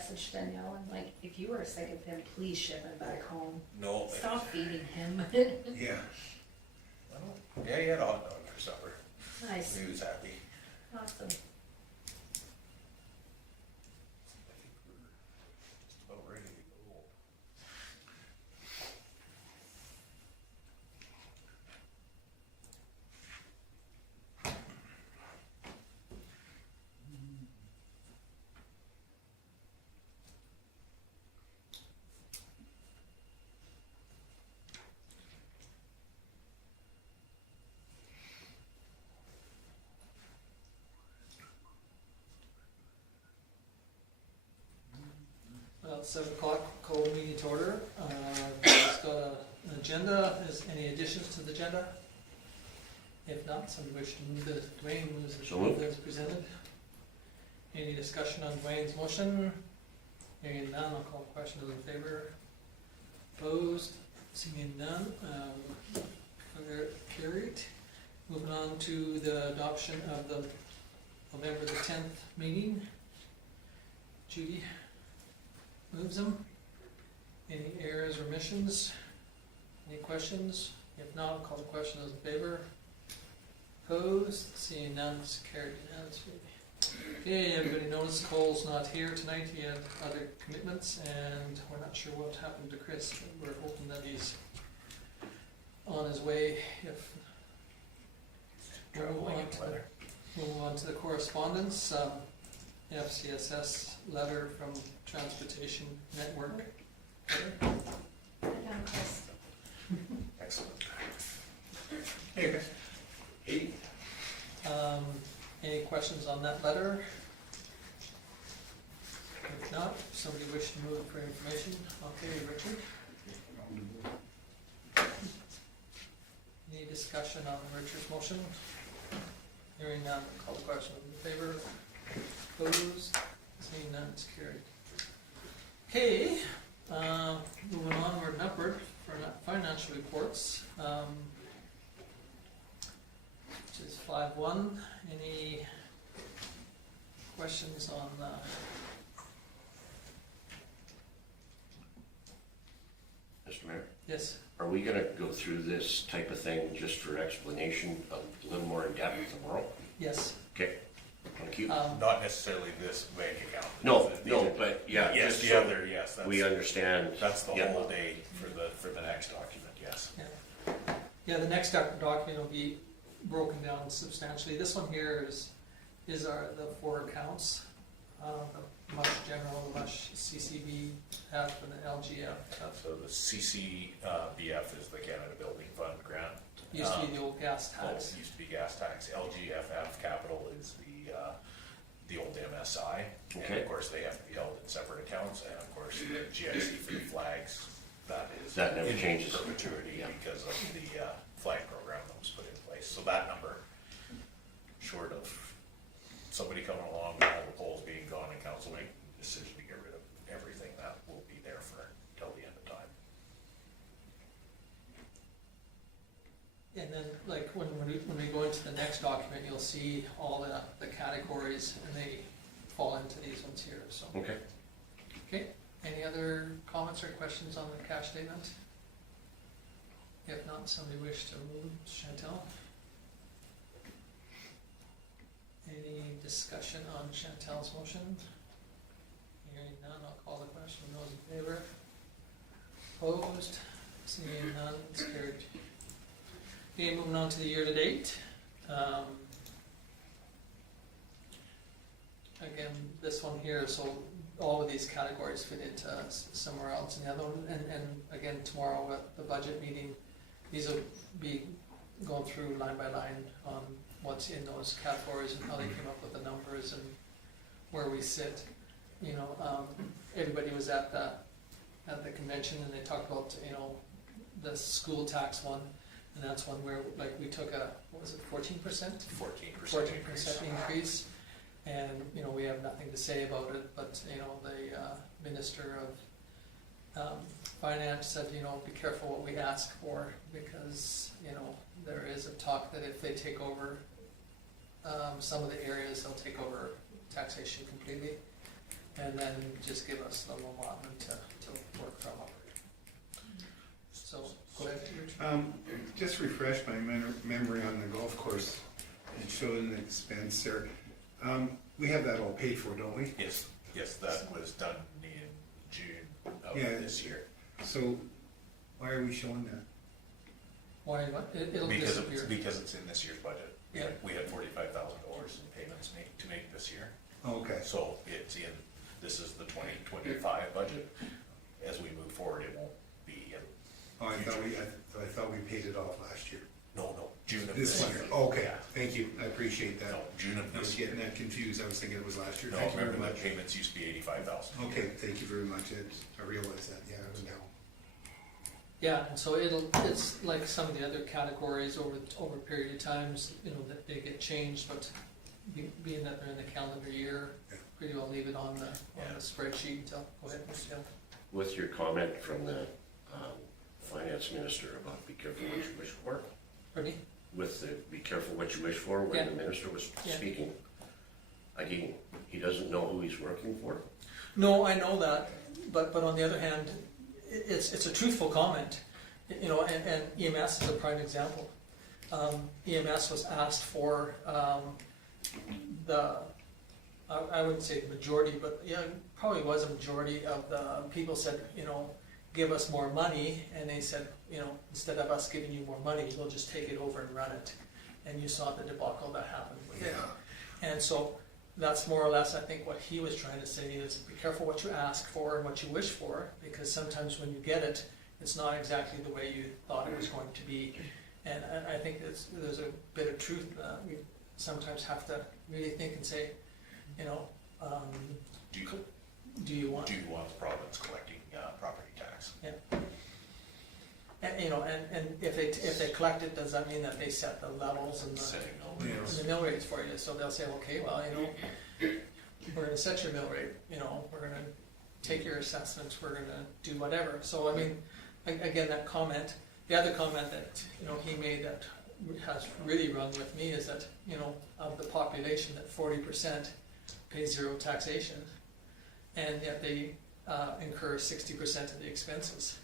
message Danielle and like, if you are sick of him, please ship him back home. No. Stop feeding him. Yeah. Well, yeah, he had a hot dog for supper. Nice, He was happy. awesome. I think we're just about ready to go. Well, 7 o'clock, call the meeting to order. It's got an agenda. Is any additions to the agenda? If not, somebody wish to move that Dwayne moves the So moved. as presented. Any discussion on Dwayne's motion? Hearing none, I'll call the question. Those in favor? Opposed? Seeing none, carried. Moving on to the adoption of the November the 10th meeting. Judy moves them. Any errors or omissions? Any questions? If not, I'll call the question. Those in favor? Opposed? Seeing none, it's carried unanimously. Okay, everybody knows Cole's not here tonight. He had other commitments, and we're not sure what happened to Chris. We're hoping that he's on his way. If we'll move on to the correspondence. FCSS letter from Transportation Network. Okay. Sit down, Chris. Excellent. Hey, Chris. Hey. Any questions on that letter? If not, somebody wish to move for information? Okay, Richard? Any discussion on Richard's motion? Hearing none, call the question. In favor? Opposed? Seeing none, it's carried. Okay, moving onward and upward for financial reports. Which is 5.1. Any questions on Mr. Mayor, yes? are we gonna go through this type of thing just for explanation a little more in depth tomorrow? Yes. Okay, thank you. Not necessarily this bank account. No, These no, are- but yeah, Yes, just the so other, yes, that's, we understand. that's the Yeah. whole day for the next document, yes. Yeah, the next document will be broken down substantially. This one here is the 4 accounts. The MUSH General, the MUSH CCBF, and the LGF. So the CCBF is the Canada Building Fund grant. Used to be the old gas Oh, tax. it used to be gas tax. LGFF capital is the old MSI. And Okay. of course, they have to be held in separate accounts, and of course, the GIC for the flags, that is That never in changes. perpetuity Yeah. because of the flag program that was put in place. So that number, short of somebody coming along and all the polls being gone and council making a decision to get rid of everything, that will be there for till the end of time. And then, like, when we go into the next document, you'll see all the categories, and they fall into these ones here, so. Okay. Okay, any other comments or questions on the cash statement? If not, somebody wish to move, Chantel? Any discussion on Chantel's motion? Hearing none, I'll call the question. Those in favor? Opposed? Seeing none, it's carried. Okay, moving on to the year-to-date. Again, this one here, so all of these categories fit into somewhere else in the other one. And again, tomorrow at the budget meeting, these will be going through line by line on what's in those categories and how they came up with the numbers and where we sit. You know, everybody was at the convention, and they talked about, you know, the school tax one, and that's one where, like, we took a, what was it, 14%? 14% increase. And, you know, we have nothing to say about it, but, you know, the Minister of Finance said, you know, be careful what we ask for, because, you know, there is a talk that if they take over some of the areas, they'll take over taxation completely. and then just give us the allotment to work from. So, go ahead, Richard. Just refresh my memory on the golf course and showing the expense there. We have that all paid for, don't we? Yes, yes, that was done in June of Yeah. this year. So why are we showing that? Why, what? It'll Because disappear. because it's in this year's budget. Yeah. We had $45,000 in payments to make this year. Oh, okay. So it's in, this is the 2025 budget. As we move forward, it won't be in, Oh, I thought we paid it off last year. no, June of This this year. year. Okay, Yeah. thank you. I appreciate that. No, June of I was this year. getting that confused. I was thinking it was last year. No, Thank you very remember the much. payments used to be 85,000. Okay, thank you very much. I realize that. Yeah, I was now. Yeah, and so it's like some of the other categories over a period of times, you know, that they get changed, but being that they're in the calendar year, Yeah. pretty well leave it on the Yeah. spreadsheet until, go ahead, Michelle. With your comment from the finance minister about be careful what you wish for, Pardon me? with the be careful what you wish for, when Yeah. the minister was Yeah. speaking, again, he doesn't know who he's working for. No, I know that, but on the other hand, it's a truthful comment, you know, and EMS is a prime example. EMS was asked for I wouldn't say the majority, but yeah, probably was a majority of the people said, you know, give us more money, and they said, you know, instead of us giving you more money, we'll just take it over and run it. And you saw the debacle that happened with it. Yeah. And so that's more or less, I think, what he was trying to say is be careful what you ask for and what you wish for, because sometimes when you get it, it's not exactly the way you thought it was going to be. And I think there's a bit of truth. We sometimes have to really think and say, you know, Do you do you want? do you want the province collecting property tax? And, you know, and if they collect it, does that mean that they set the levels and Setting no Yeah. rates. the mill rates for you? So they'll say, okay, well, you know, we're gonna set your mill rate, you know, we're gonna take your assessments, we're gonna do whatever. So, I mean, again, that comment, the other comment that, you know, he made that has really rung with me is that, you know, of the population, that 40% pay zero taxation, and yet they incur 60% of the expenses.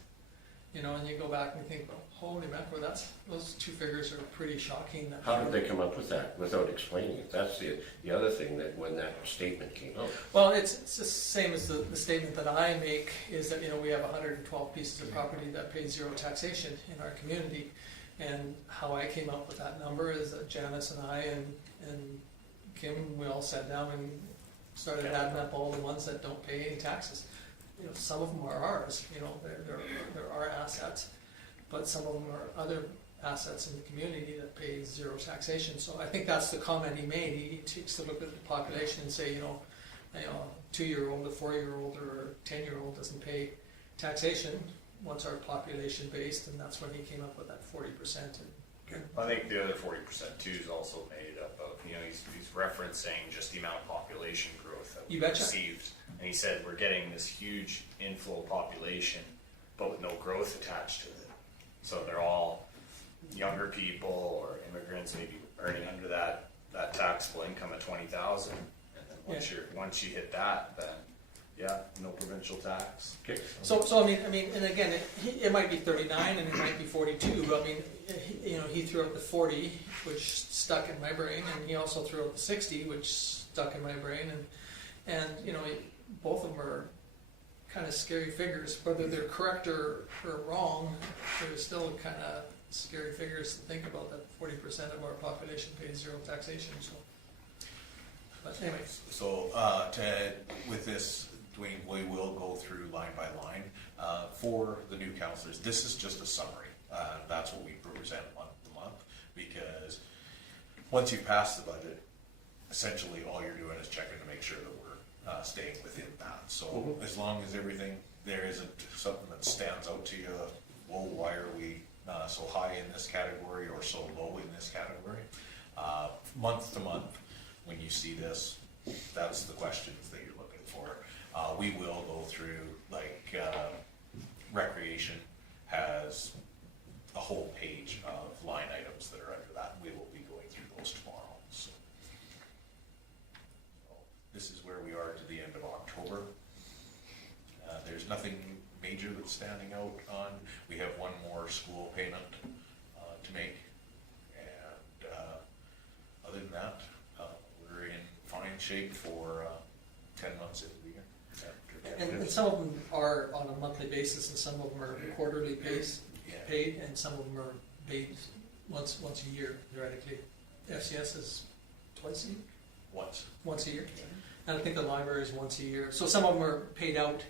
You know, and you go back and you think, well, holy mackerel, those two figures are pretty shocking. That How did they come up with that without explaining it? That's the other thing, that when that statement came out. Well, it's the same as the statement that I make, is that, you know, we have 112 pieces of property that pay zero taxation in our community. And how I came up with that number is that Janice and I and Kim, we all sat down and started adding up all the ones that don't pay any taxes. You know, some of them are ours, you know, they're our assets, but some of them are other assets in the community that pay zero taxation. So I think that's the comment he made. He takes a look at the population and say, you know, a 2-year-old, a 4-year-old, or a 10-year-old doesn't pay taxation. What's our population based? And that's when he came up with that 40%. I think the other 40% too is also made up of, you know, he's referencing just the amount of population growth that You we betcha. received. And he said we're getting this huge inflow of population, but with no growth attached to it. So they're all younger people or immigrants, maybe earning under that taxable income of 20,000. And then once you hit that, then yeah, no provincial tax. Okay. So I mean, and again, it might be 39 and it might be 42, but I mean, he threw out the 40, which stuck in my brain, and he also threw out the 60, which stuck in my brain, and you know, both of them are kind of scary figures. Whether they're correct or wrong, they're still kind of scary figures to think about, that 40% of our population pays zero taxation. So, but anyways. So, with this, Dwayne, we will go through line by line. For the new counselors, this is just a summary. That's what we present month to month, because once you pass the budget, essentially all you're doing is checking to make sure that we're staying within that. So as long as there isn't something that stands out to you, whoa, why are we so high in this category or so low in this category? Month to month, when you see this, that's the questions that you're looking for. We will go through, like, recreation has a whole page of line items that are under that. We will be going through those tomorrow. So this is where we are to the end of October. there's nothing major that's standing out on. We have one more school payment to make, and other than that, we're in fine shape for 10 months into the year. And some of them are on a monthly basis, and some of them are quarterly paid, and some of them are paid once a year, theoretically. FCS is twice a year? Once a year. And I think the library is once a year. So some of them are paid out,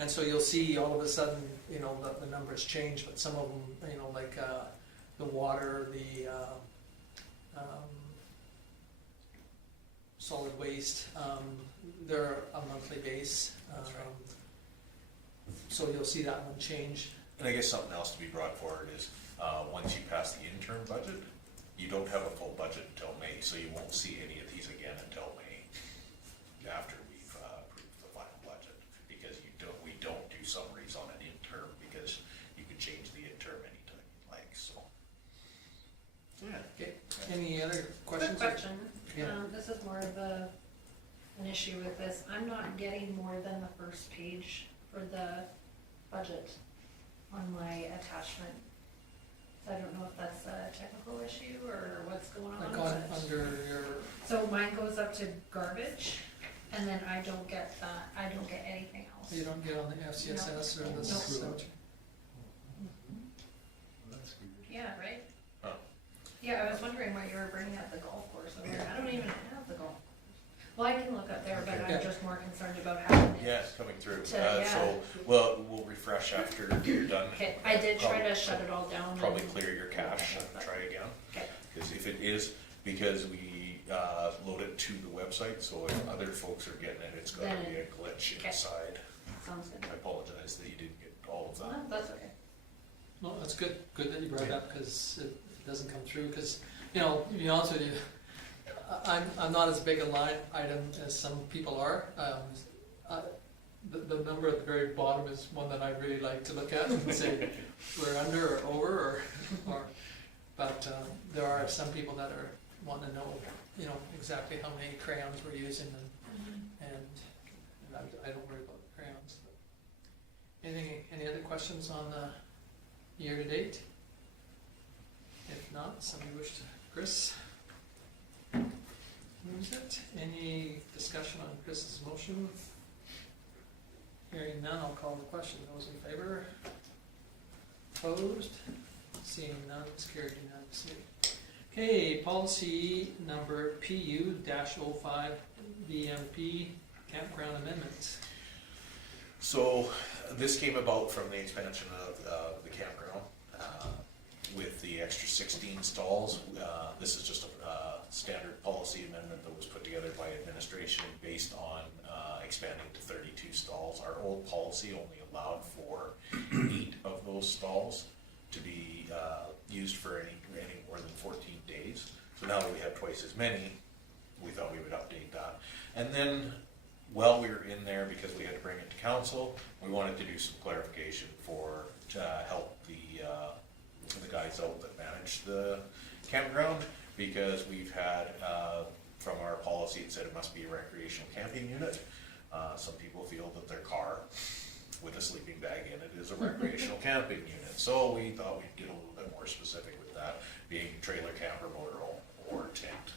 and so you'll see all of a sudden, you know, the numbers change, but some of them, you know, like the water, the solid waste, they're a monthly base. That's right. So you'll see that one change. And I guess something else to be brought forward is, once you pass the interim budget, you don't have a full budget until May, so you won't see any of these again until May, after we've approved the final budget, because we don't do summaries on an interim, because you can change the interim anytime you like, so. Yeah. Okay, any other questions? Quick question, Yeah. this is more of an issue with this, I'm not getting more than the first page for the budget on my attachment. So I don't know if that's a technical issue or what's going on. Like on, but- under your, So mine goes up to garbage, and then I don't get that, I don't get anything else. you don't get on the FCSS or the. No. Yeah, right? Huh. Yeah, I was wondering why you were bringing up the golf course, I'm like, I don't even have the golf. Well, I can look up there, but Okay. I'm just more concerned about having it. Yeah, it's coming through. So, yeah. So, well, we'll refresh after you're done. Okay, I did try to shut it all down. Probably and- clear your cache and try again. Okay. Because if it is, because we load it to the website, so if other folks are getting it, it's gonna Then- be a glitch okay. inside. Sounds good. I apologize that you didn't get all of Well, that. that's okay. No, that's good that you brought it up, because it doesn't come through, because, you know, to be honest with you, I'm not as big a line item as some people are. The number at the very bottom is one that I really like to look at and say, we're under or over, but there are some people that are wanting to know, you know, exactly how many crayons we're using, and I don't worry about the crayons. Any other questions on the year-to-date? If not, somebody wish to, Chris? Moves it. Any discussion on Chris's motion? Hearing none, I'll call the question. Those in favor? Opposed? Seeing none, it's carried unanimously. Okay, policy number PU-05 BMP campground amendments. So this came about from the expansion of the campground with the extra 16 stalls. This is just a standard policy amendment that was put together by administration based on expanding to 32 stalls. Our old policy only allowed for 8 of those stalls to be used for any more than 14 days. So now that we have twice as many, we thought we would update that. And then while we were in there, because we had to bring it to council, we wanted to do some clarification to help the guys out that manage the campground, because we've had, from our policy, it said it must be a recreational camping unit. Some people feel that their car with a sleeping bag in it is a recreational camping unit. So we thought we'd get a little bit more specific with that, being trailer, camper, motorhome, or tent.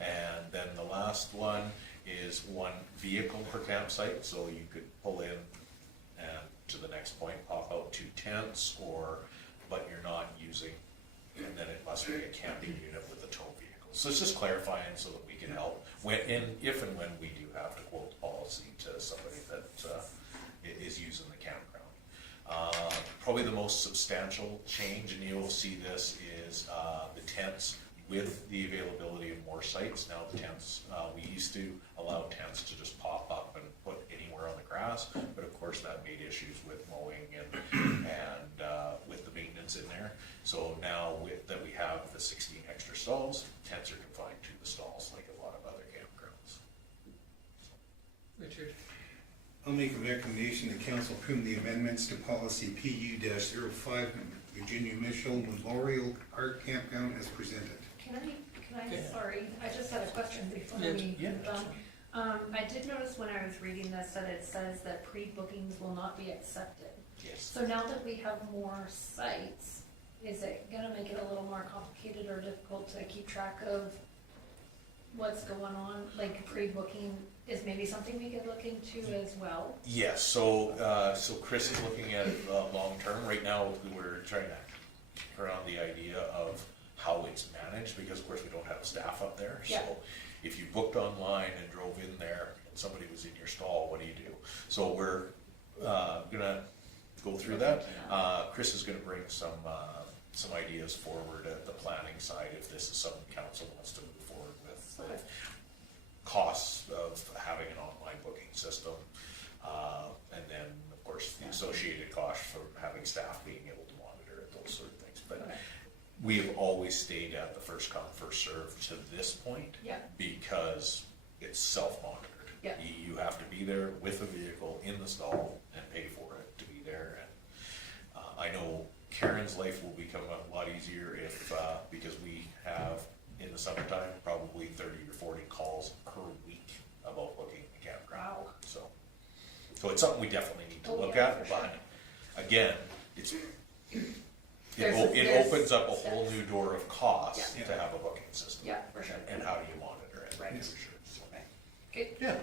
And then the last one is 1 vehicle per campsite, so you could pull in and to the next point, pop out 2 tents, but you're not using, and then it must be a camping unit with a tow vehicle. So it's just clarifying so that we can help if and when we do have to quote the policy to somebody that is using the campground. Probably the most substantial change, and you'll see this, is the tents. With the availability of more sites, now the tents, we used to allow tents to just pop up and put anywhere on the grass, but of course that made issues with mowing and with the maintenance in there. So now that we have the 16 extra stalls, tents are confined to the stalls like a lot of other campgrounds. Richard? I'll make a recommendation that council approve the amendments to policy PU-05 Virginia Mitchell Memorial Park Campground as presented. Can I, Okay. sorry, I just had a question before Yeah, we yeah, move that's on. I did notice when I was reading this that it says that pre-bookings will not be accepted. Yes. So now that we have more sites, is it gonna make it a little more complicated or difficult to keep track of what's going on? Like pre-booking is maybe something we could look into as well? Yes, so Chris is looking at it long-term. Right now, we're trying to kick around the idea of how it's managed, because of course we don't have staff up there. Yeah. So if you booked online and drove in there and somebody was in your stall, what do you do? So we're gonna go through that. Chris is gonna bring some ideas forward at the planning side, if this is something council wants to move forward with costs of having an online booking system, and then, of course, the associated costs for having staff being able to monitor it, those sort of things. But Okay. we have always stayed at the first come, first served to this point, Yeah, because it's self-monitored. Yeah. You have to be there with a vehicle in the stall and pay for it to be there. And I know Karen's life will become a lot easier if, because we have, in the summertime, probably 30 or 40 calls per week about booking a campground. wow. So it's something we definitely need to Oh, look yeah, at, for sure. but again, There's it opens up a whole steps. new door of costs Yeah. to have a booking system. Yeah, for sure. And how do you monitor it? Right. For sure. So, Good, yeah.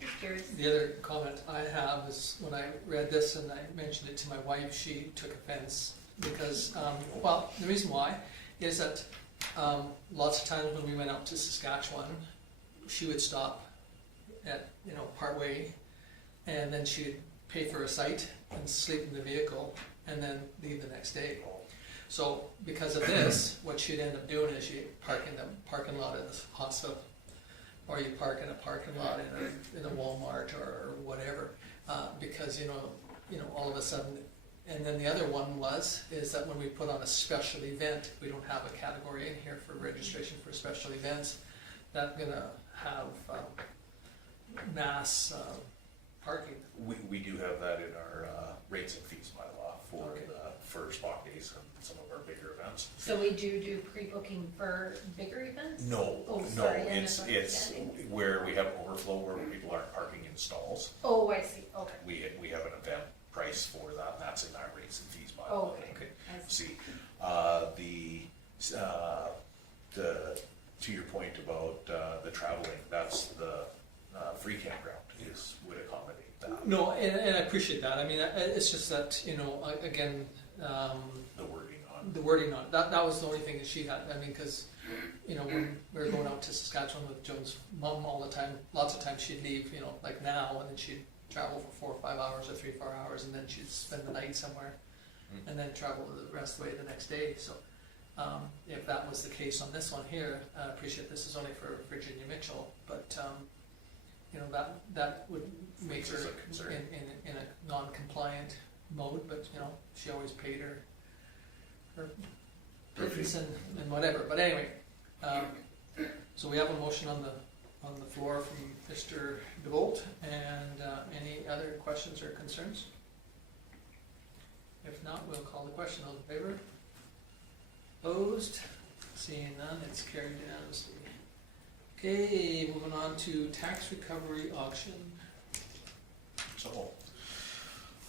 just curious. The other comment I have is when I read this and I mentioned it to my wife, she took offense because, well, the reason why is that lots of times when we went out to Saskatchewan, she would stop at, partway, and then she'd pay for a site and sleep in the vehicle and then leave the next day. So because of this, what she'd end up doing is she'd park in the parking lot of the hospital, or you park in a parking lot in a Walmart or whatever, because all of a sudden. And then the other one is that when we put on a special event, we don't have a category in here for registration for special events. That's gonna have mass parking. We do have that in our rates and fees bylaw Okay. for spot days and some of our bigger events. So we do pre-booking for bigger events? No, Oh, no, sorry, I it's misunderstanding. where we have overflow, where people aren't parking in stalls. Oh, I see, okay. We have an event price for that, and that's in our rates and fees bylaw. Oh, okay. I see. See, to your point about the traveling, that's the free campground would accommodate that, No, and I appreciate that. I mean, it's just that, again, the wording on. the wording on it, that was the only thing that she had. I mean, because, when we were going out to Saskatchewan with Joan's mom all the time, lots of times she'd leave, like now, and then she'd travel for 4 or 5 hours or 3 or 4 hours, and then she'd spend the night somewhere, and then travel the rest of the way the next day. So if that was the case on this one here, I appreciate this is only for Virginia Mitchell, but that would make This her is a concern. in a non-compliant mode, but she always paid her pittance and whatever. But anyway, so we have a motion on the floor from Mr. DeVolt, and any other questions or concerns? If not, we'll call the question. All in favor? Opposed? Seeing none, it's carried unanimously. Okay, moving on to tax recovery auction. So,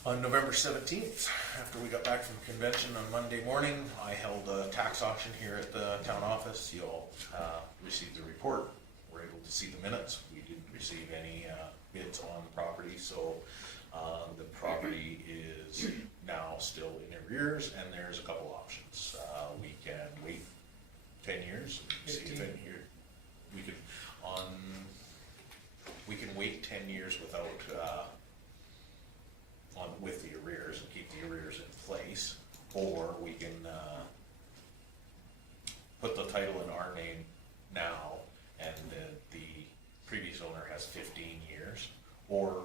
on November 17th, after we got back from convention on Monday morning, I held a tax auction here at the town office. You all received the report, were able to see the minutes. We didn't receive any bids on the property, so the property is now still in arrears, and there's a couple options. We can wait 10 years, see if 15. we can wait 10 years without with the arrears and keep the arrears in place, or we can put the title in our name now, and then the previous owner has 15 years, or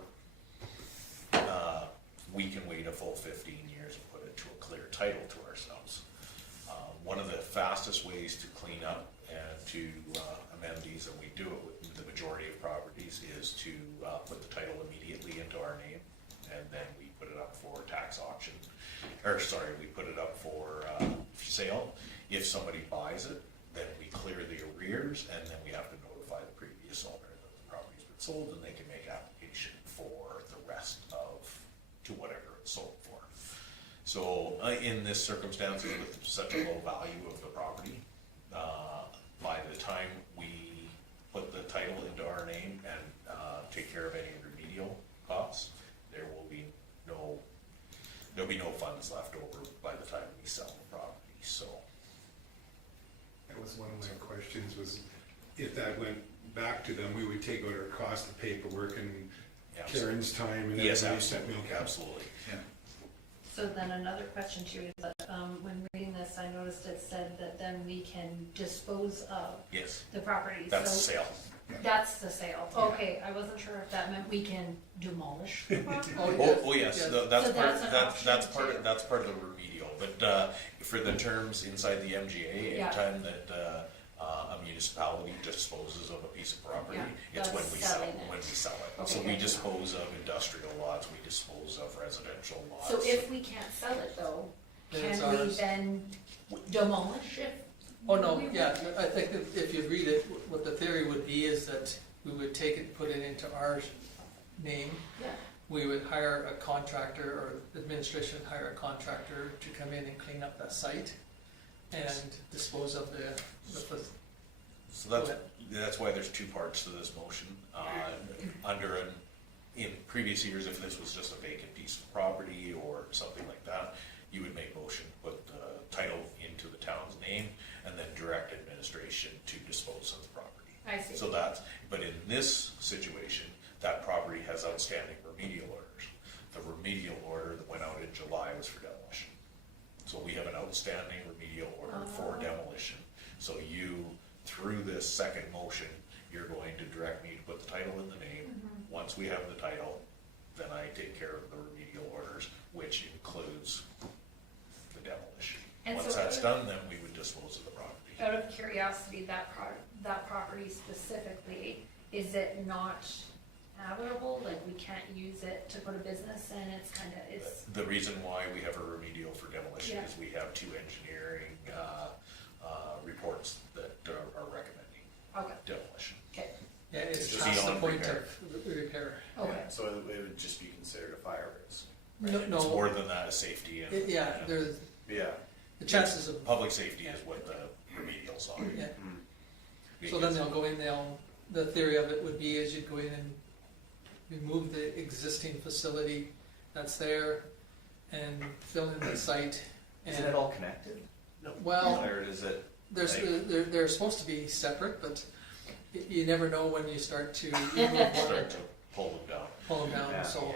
we can wait a full 15 years and put it to a clear title to ourselves. One of the fastest ways to clean up and to amend these, and we do it with the majority of properties, is to put the title immediately into our name, and then we put it up for tax auction, we put it up for sale. If somebody buys it, then we clear the arrears, and then we have to notify the previous owner that the property's been sold, and they can make application for the rest of, to whatever it's sold for. So, in this circumstance, with such a low value of the property, by the time we put the title into our name and take care of any remedial costs, there'll be no funds left over by the time we sell the property, so. That was one of my questions, was if that went back to them, we would take out our cost of paperwork and Karen's time and Yes, everybody's set absolutely, milk. absolutely. Yeah. So then another question too is that, when reading this, I noticed it said that then we can dispose of Yes, the property. that's the So sale. that's the sale. Okay, I wasn't sure if that meant we can demolish the property. Oh, Oh, yes, yes. that's So part, that's an that's option part too. of, that's part of the remedial, but, for the terms inside the MGA, Yeah. anytime that, a municipality disposes of a piece of property, Yeah, it's when that's we sell, selling it. when we sell it. Okay, So we good to know. dispose of industrial lots, we dispose of residential lots. So if we can't sell it though, Then it's can we ours. then demolish it? Oh, no, yeah, I think if you read it, what the theory would be is that we would take it, put it into our name. Yeah. We would hire a contractor, or administration would hire a contractor to come in and clean up that site and dispose of the So that's why there's two parts to this motion. In previous years, if this was just a vacant piece of property or something like that, you would make motion, put the title into the town's name, and then direct administration to dispose of the property. I see. So but in this situation, that property has outstanding remedial orders. The remedial order that went out in July was for demolition. So we have an outstanding remedial order for demolition. So you, through this second motion, you're going to direct me to put the title in the name. Once we have the title, then I take care of the remedial orders, which includes the demolition. And Once so- that's done, then we would dispose of the property. Out of curiosity, that property specifically, is it not habitable? Like we can't use it to put a business in? It's The reason why we have a remedial for demolition Yeah. is we have two engineering reports that are recommending okay. demolition. Okay. yeah, it's Just past the beyond point repair. of repair. Okay. So it would just be considered a fire risk. No, It's no, more than that, a safety and. yeah, there's, Yeah. the chances of, Public safety is what the remedial's on. yeah. So then they'll go in, the theory of it would be is you'd go in and remove the existing facility that's there and fill in the site. Isn't it all connected? Well, Or is it? they're supposed to be separate, but you never know when you start to remove one Start and to pull them down. pull them down, Yeah. so.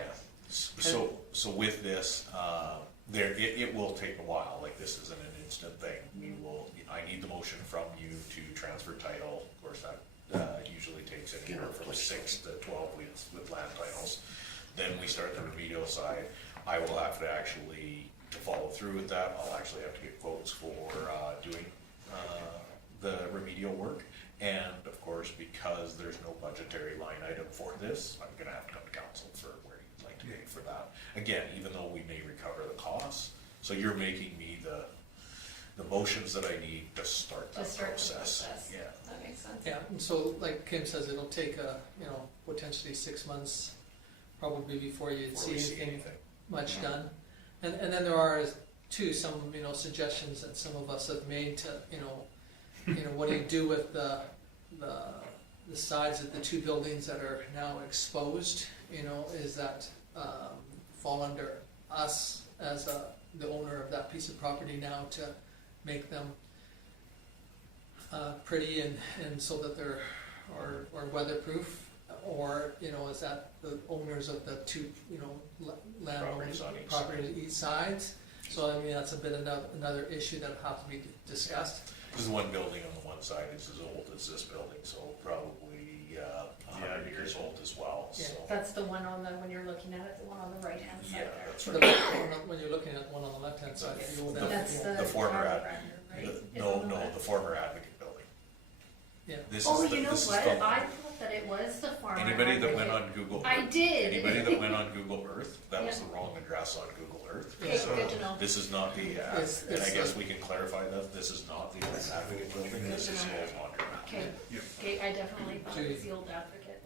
Yeah. So with this, it will take a while, like this isn't an instant thing. I need the motion from you to transfer title, of course, that usually takes anywhere from 6 to 12 weeks with land titles. Then we start the remedial side. I will have to actually, to follow through with that, I'll actually have to get quotes for doing the remedial work. And of course, because there's no budgetary line item for this, I'm gonna have to come to council for where you'd like to pay for that. Again, even though we may recover the costs, so you're making me the motions that I need to start To that start the process. process. Yeah. That makes sense. Yeah, and so like Kim says, it'll take potentially 6 months probably before you'd Before we see see anything anything. much done. And then there are too some, suggestions that some of us have made to, what do you do with the sides of the two buildings that are now exposed? Is that fall under us as the owner of that piece of property now to make them pretty and so that they're or weatherproof? Or, is that the owners of the two, Properties on each properties each sides? So, that's a bit another issue that'll have to be discussed. Because the one building on the one side is as old as this building, so probably 100 years old as well, Yeah. so. That's the one when you're looking at it, the one on the right-hand Yeah, side there. that's The right. one- When you're looking at the one on the left-hand side, the old That's one. the. former Tower ad- Grinder, right? The former Advocate building. Yeah. This Oh, is the- you know this is what? the- I thought that it was the farmer. Anybody that went advocate. on Google. I did. Anybody that went on Google Earth, that was Yeah. the wrong address on Google Earth. Okay, So good to know. This is not the, It's- and I it's guess the- we can clarify that, this is not the old Advocate building, this is the old laundromat. Okay, okay, I definitely thought it was the old advocate.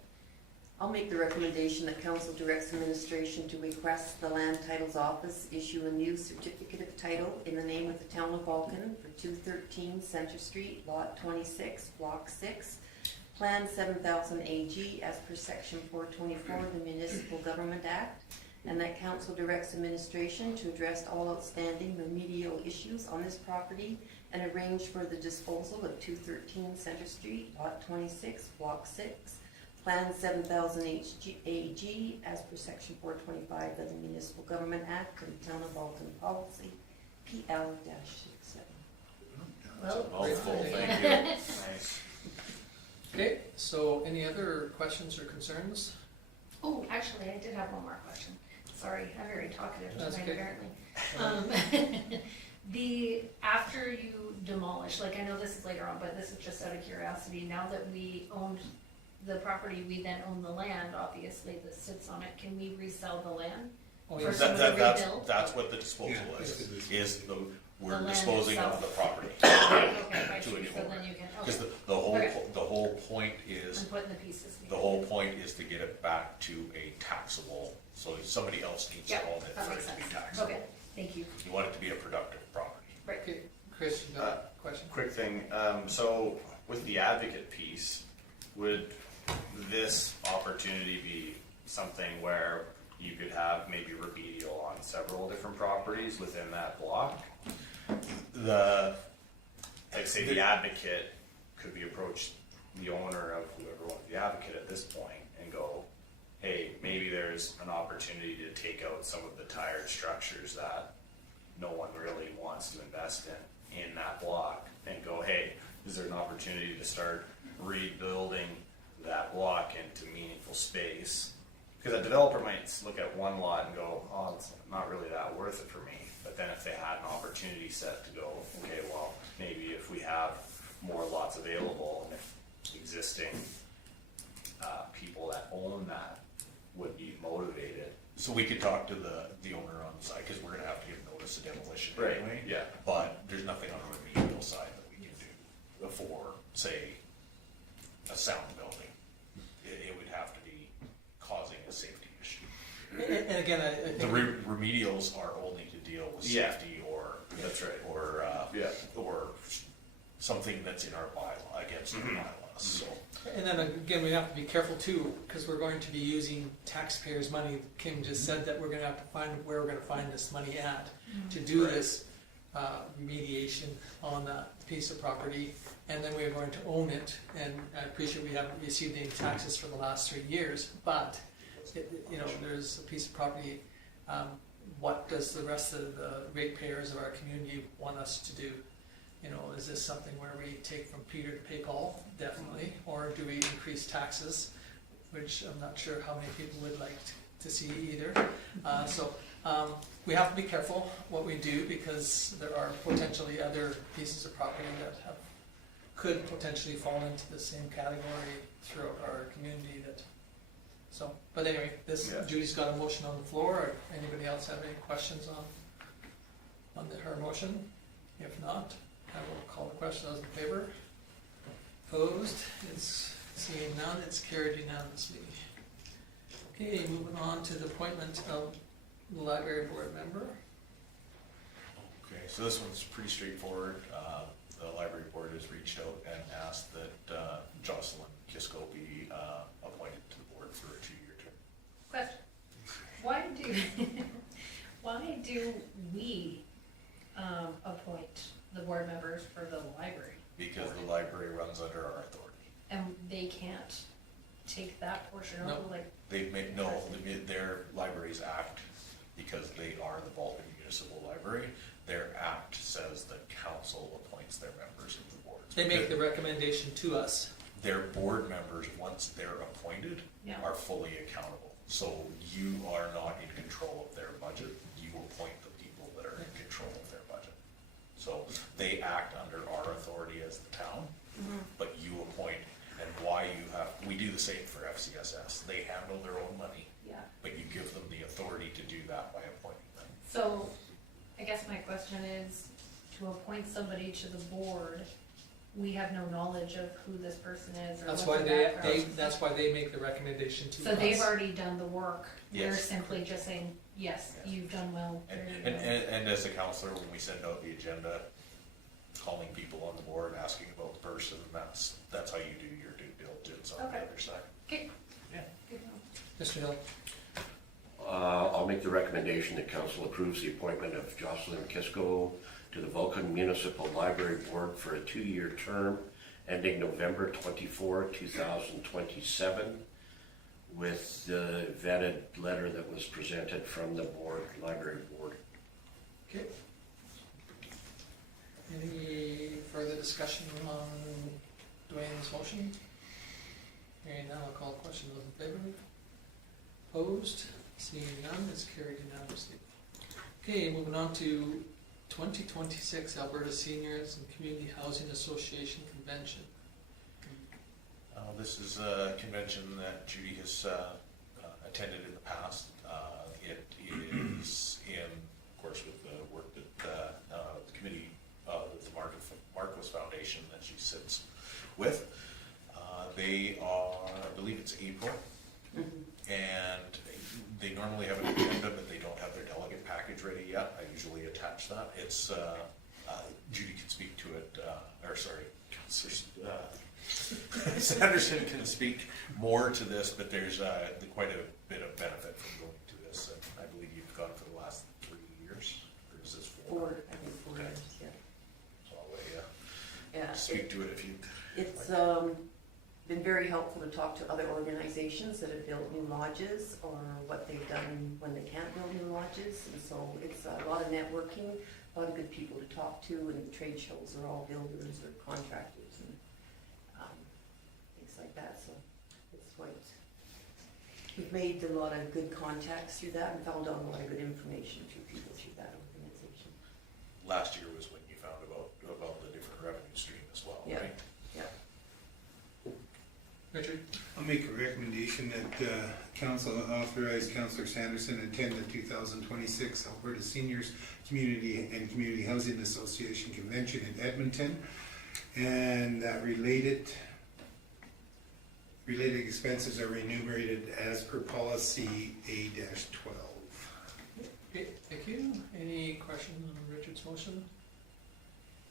I'll make the recommendation that council directs administration to request the Land Titles Office issue a new certificate of title in the name of the town of Vulcan for 213 Center Street, lot 26, block 6, plan 7000 AG as per section 424 of the Municipal Government Act, and that council directs administration to address all outstanding remedial issues on this property and arrange for the disposal of 213 Center Street, lot 26, block 6, plan 7000 AG as per section 425 of the Municipal Government Act and Town of Vulcan Policy, PL-67. Well, Mouthful, Great. thank you. Nice. Okay, so any other questions or concerns? Oh, actually, I did have one more question. Sorry, I'm very talkative That's tonight, good. apparently. After you demolish, like, I know this is later on, but this is just out of curiosity, now that we owned the property, we then own the land, obviously, that sits on it, can we resell the land? Oh, For yes. some- someone to rebuild? That's what the disposal Yeah, is, it's- is we're The land disposing of itself. the property. Okay, I To see, a new so owner. then you can, Because okay, the whole, Okay. the whole point is, I'm putting the pieces the together. whole point is to get it back to a taxable, so somebody else needs to Yeah, own it that for makes it to be sense. taxable. Okay, thank you. You want it to be a productive property. Right. Okay, Chris, you got a question? Quick thing, so with the advocate piece, would this opportunity be something where you could have maybe remedial on several different properties within that block? Like say the advocate, could we approach the owner of whoever wants the advocate at this point and go, hey, maybe there's an opportunity to take out some of the tired structures that no one really wants to invest in that block, and go, hey, is there an opportunity to start rebuilding that block into meaningful space? Because a developer might look at one lot and go, oh, it's not really that worth it for me. But then if they had an opportunity set to go, okay, well, maybe if we have more lots available, and if existing people that own that would be motivated. So we could talk to the owner on the side, because we're gonna have to give notice of demolition Right, anyway. yeah. But there's nothing on the remedial side that we can do for, say, a sound building. It would have to be causing a safety issue. And again, I The think, remedials are only to deal with Yeah. safety or. That's right. Or, Yeah. or something that's in our bylaw, against our bylaws, so. and then again, we have to be careful too, because we're going to be using taxpayers' money. Kim just said that we're gonna have to find where we're gonna find this money at to do Right. this remediation on that piece of property, and then we're going to own it. And I appreciate we haven't received any taxes for the last 3 years, but there's a piece of property. What does the rest of the ratepayers of our community want us to do? Is this something where we take from Peter to pay Paul? Definitely. Or do we increase taxes, which I'm not sure how many people would like to see either. So we have to be careful what we do, because there are potentially other pieces of property that could potentially fall into the same category throughout our community. But anyway, Yeah. Judy's got a motion on the floor. Or anybody else have any questions on her motion? If not, I will call the question. Those in favor? Opposed? It's seeing none. It's carried unanimously. Okay, moving on to the appointment of the library board member. Okay, so this one's pretty straightforward. The library board has reached out and asked that Jocelyn Kisco be appointed to the board for a 2-year term. Question, why do we appoint the board members for the library? Because the library runs under our authority. And they can't take that portion No. over, like, Their libraries act, because they are the Vulcan Municipal Library, their act says the council appoints their members of the boards. They make the recommendation to us. Their board members, once they're appointed, Yeah. are fully accountable. So you are not in control of their budget, you appoint the people that are in control of their budget. So they act under our authority as the town, but you appoint, and we do the same for FCSS. They handle their own money, yeah. but you give them the authority to do that by appointing them. So, I guess my question is, to appoint somebody to the board, we have no knowledge of who this person is or That's what why their they, background is. that's why they make the recommendation to us. So they've already done the work, we're Yes. simply just saying, yes, Yes. you've done well, And, there you and, go. and as a counselor, when we send out the agenda, calling people on the board, asking about the person, that's how you do your due diligence on the Okay. other side. Okay. Yeah. Good to know. Mr. Hill, I'll make the recommendation that council approves the appointment of Jocelyn Kisco to the Vulcan Municipal Library Board for a 2-year term ending November 24, 2027, with the vetted letter that was presented from the library board. okay. Any further discussion on Dwayne's motion? Hearing none, I'll call the question. Those in favor? Opposed? Seeing none, it's carried unanimously. Okay, moving on to 2026 Alberta Seniors and Community Housing Association Convention. This is a convention that Judy has attended in the past. It is in, of course, with the work that the committee, with the Marcos Foundation that she sits with. They are, I believe it's April, and they normally have an agenda, but they don't have their delegate package ready yet. I usually attach that. It's, Judy can speak to it, or sorry, Sanderson can speak more to this, but there's quite a bit of benefit from going to this. And I believe you've gone for the last 3 years, or is this 4? 4, I think 4 Okay. years, yeah. So I'll let you Yeah, speak to it if you. it's been very helpful to talk to other organizations that have built new lodges or what they've done when they can't build new lodges. And so it's a lot of networking, a lot of good people to talk to, and the trade shows are all builders or contractors and things like that. So it's quite, we've made a lot of good contacts through that and found out a lot of good information through people through that organization. Last year was when you found about the different revenue stream as well, Yeah. right? Yeah. Richard? I'll make a recommendation that council authorize Councillor Sanderson attend the 2026 Alberta Seniors Community and Community Housing Association Convention in Edmonton, and that related expenses are remunerated as per policy A-12. Okay, thank you. Any questions on Richard's motion?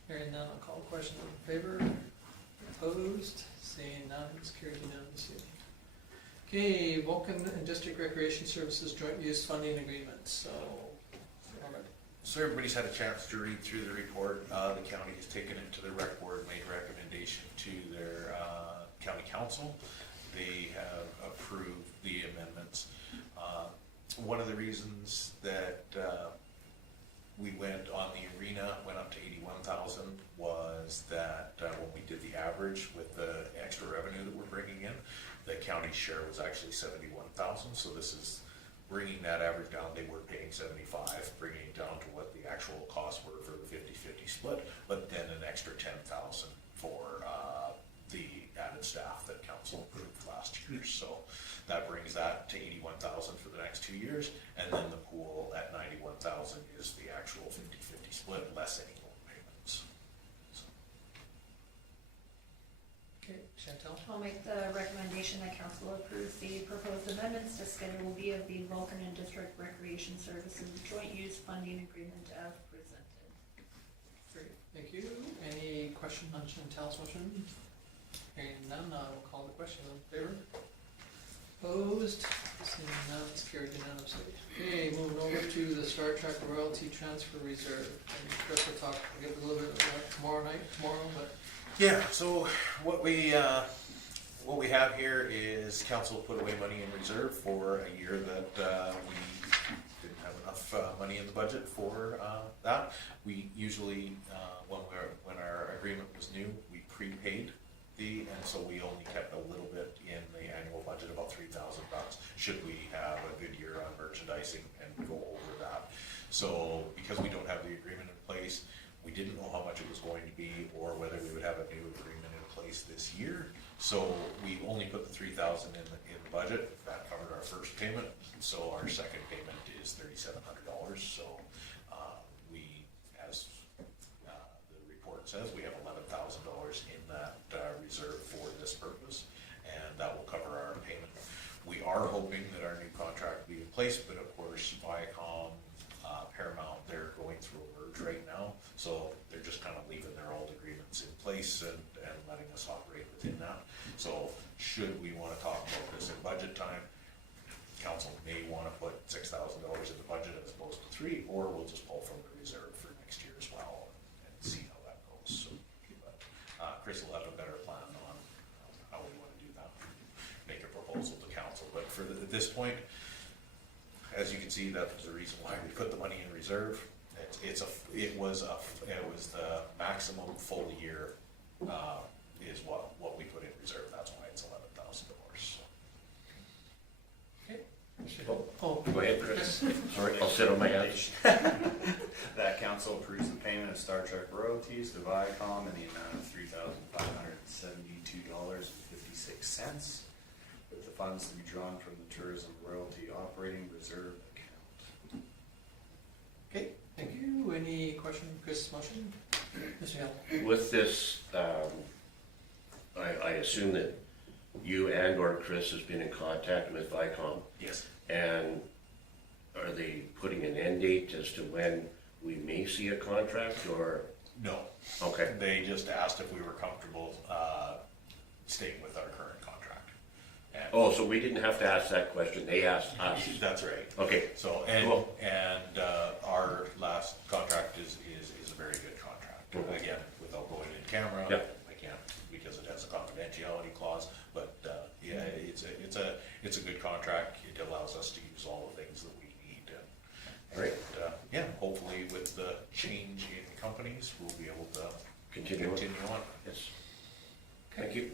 Hearing none, I'll call the question. Those in favor? Opposed? Seeing none, it's carried unanimously. Okay, Vulcan and District Recreation Services Joint Use Funding Agreement, so, Robert. So everybody's had a chance to read through the report. The county has taken it to the rec board, made recommendation to their county council. They have approved the amendments. One of the reasons that we went on the arena, went up to 81,000, was that when we did the average with the extra revenue that we're bringing in, the county share was actually 71,000. So this is bringing that average down. They were paying 75, bringing it down to what the actual costs were for the 50-50 split, but then an extra 10,000 for the added staff that council approved last year. So that brings that to 81,000 for the next 2 years, and then the pool at 91,000 is the actual 50-50 split, less any loan payments. So, Okay, Chantel? I'll make the recommendation that council approves the proposed amendments to Schedule B of the Vulcan and District Recreation Services Joint Use Funding Agreement as presented. Great, thank you. Any question on Chantel's motion? Hearing none, I will call the question. Those in favor? Opposed? Seeing none, it's carried unanimously. Okay, moving over to the Star Trek Royalty Transfer Reserve. And Chris will talk, we'll get a little bit of that tomorrow, but yeah, so what we have here is council put away money in reserve for a year that we didn't have enough money in the budget for that. We usually, when our agreement was new, we prepaid and so we only kept a little bit in the annual budget, about $3,000, should we have a good year on merchandising and go over that. So because we don't have the agreement in place, we didn't know how much it was going to be or whether we would have a new agreement in place this year. So we only put the $3,000 in the budget. That covered our first payment. So our second payment is $3,700. So we, as the report says, we have $11,000 in this purpose, and that will cover our payment. We are hoping that our new contract will be in place, but of course, Viacom, Paramount, they're going through a merge right now, so they're just kind of leaving their old agreements in place and letting us operate within that. So should we want to talk about this in budget time, council may want to put $6,000 in the budget as opposed to $3, or we'll just pull from the reserve for next year as well and see how that goes. So, but, Chris will have a better plan on how we want to do that, make a proposal to council. But for this point, as you can see, that was the reason why we put the money in reserve. It was the maximum full year is what we put in reserve. That's why it's $11,000. Oh, Go ahead, Chris. Sorry, I'll sit on my hands. That council approves the payment of Star Trek royalties to Viacom in the amount of $3,572.56, with the funds to be drawn from the Tourism Royalty Operating Reserve account. okay, thank you. Any question, Chris, motion? Mr. Hill? With this, I assume that you and or Chris has been in contact with Viacom, Yes. and are they putting an end date as to when we may see a contract, or? No. Okay, They just asked if we were comfortable staying with our current contract. And oh, so we didn't have to ask that question, they asked us. that's right. Okay, So Cool. our last contract is a very good contract. Again, without going in camera, Yep. I can't because it has a confidentiality clause. But yeah, it's a good contract. It allows us to use all the things that we need. Right. Yeah, hopefully with the change in companies, we'll be able to continue on. continue on. Yes. Thank you.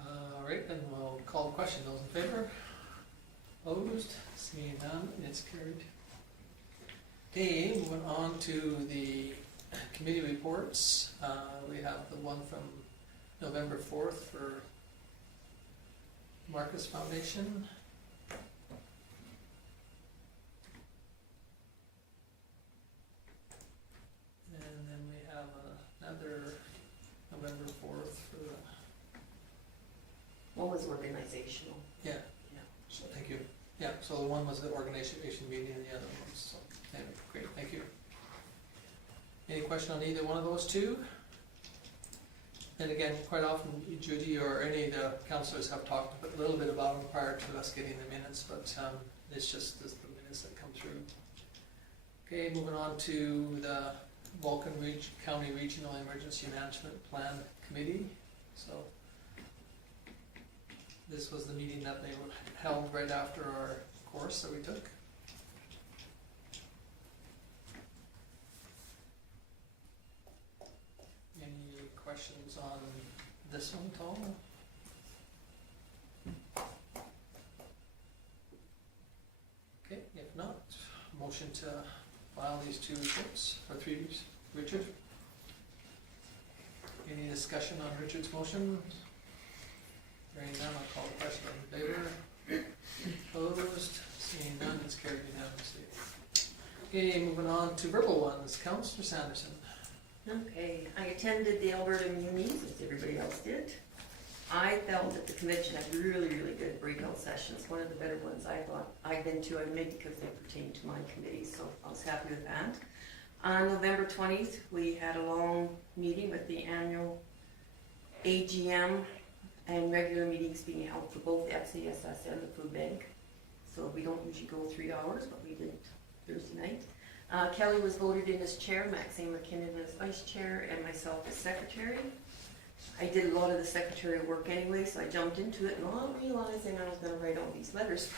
All right, then we'll call the question. Those in favor? Opposed? Seeing none, it's carried. Okay, moving on to the committee reports. We have the one from November 4th for Marcus Foundation. And then we have another November 4th for the, One was organizational. yeah, Yeah. so thank you. Yeah, so the one was the organization meeting and the other one was, so, anyway, great, thank you. Any question on either one of those two? And again, quite often Judy or any of the councillors have talked a little bit about them prior to us getting the minutes, but it's just the minutes that come through. Okay, moving on to the Vulcan County Regional Emergency Management Plan Committee. So this was the meeting that they held right after our course that we took. Any questions on this one, Tom? Okay, if not, motion to file these two reports, or three, Richard? Any discussion on Richard's motion? Hearing none, I'll call the question in favor. Opposed, seeing none, it's carried unanimously. Okay, moving on to verbal ones, Councillor Sanderson. Okay, I attended the Alberta Munis, as everybody else did. I felt that the convention had really, really good breakout sessions, one of the better ones I thought I've been to, maybe because they pertain to my committee, so I was happy with that. On November 20th, we had a long meeting with the annual AGM and regular meetings being held for both FCSS and the food bank. So we don't usually go 3 hours, but we did Thursday night. Kelly was voted in as chair, Maxine McKinnon as vice chair, and myself as secretary. I did a lot of the secretary work anyway, so I jumped into it, not realizing I was going to write all these letters.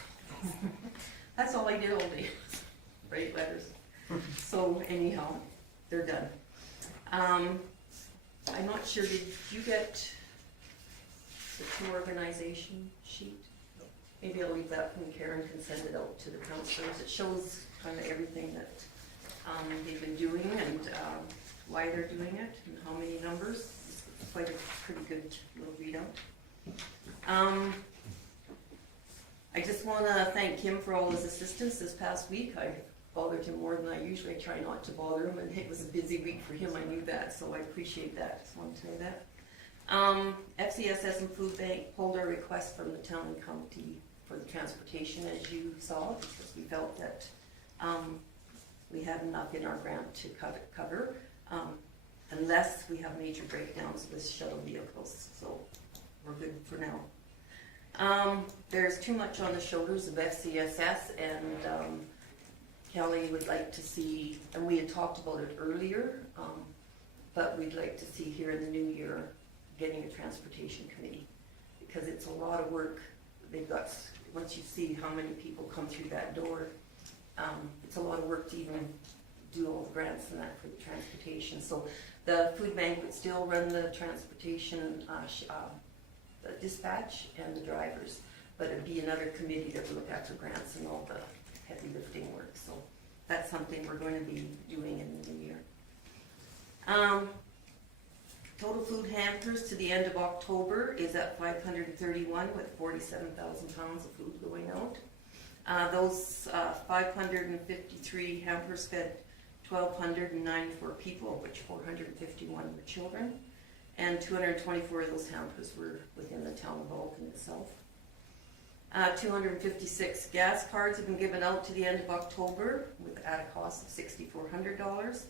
That's all I did all day, write letters. So anyhow, they're done. I'm not sure, did you get the two organization sheet? No. Maybe I'll leave that when Karen can send it out to the councillors. It shows kind of everything that they've been doing and why they're doing it and how many numbers. It's quite a pretty good little readout. I just want to thank Kim for all his assistance this past week. I bothered him more than I usually try not to bother him, and it was a busy week for him, I knew that, so I appreciate that. Just want to tell you that. FCSS and Food Bank pulled our request from the town and county for the transportation, as you saw, because we felt that we had enough in our grant to cover, unless we have major breakdowns with shuttle vehicles, so we're good for now. There's too much on the shoulders of FCSS, and Kelly would like to see, and we had talked about it earlier, but we'd like to see here in the new year getting a transportation committee, because it's a lot of work. They've got, once you see how many people come through that door, it's a lot of work to even do all the grants and that for the transportation. So the food bank would still run the transportation, the dispatch and the drivers, but it'd be another committee that would look after grants and all the heavy lifting work. So that's something we're going to be doing in the new year. Total food hampers to the end of October is at 531 with 47,000 pounds of food going out. Those 553 hampers fed 1,294 people, of which 451 were children, and 224 of those hampers were within the town of Vulcan itself. 256 gas cards have been given out to the end of October at a cost of $6,400.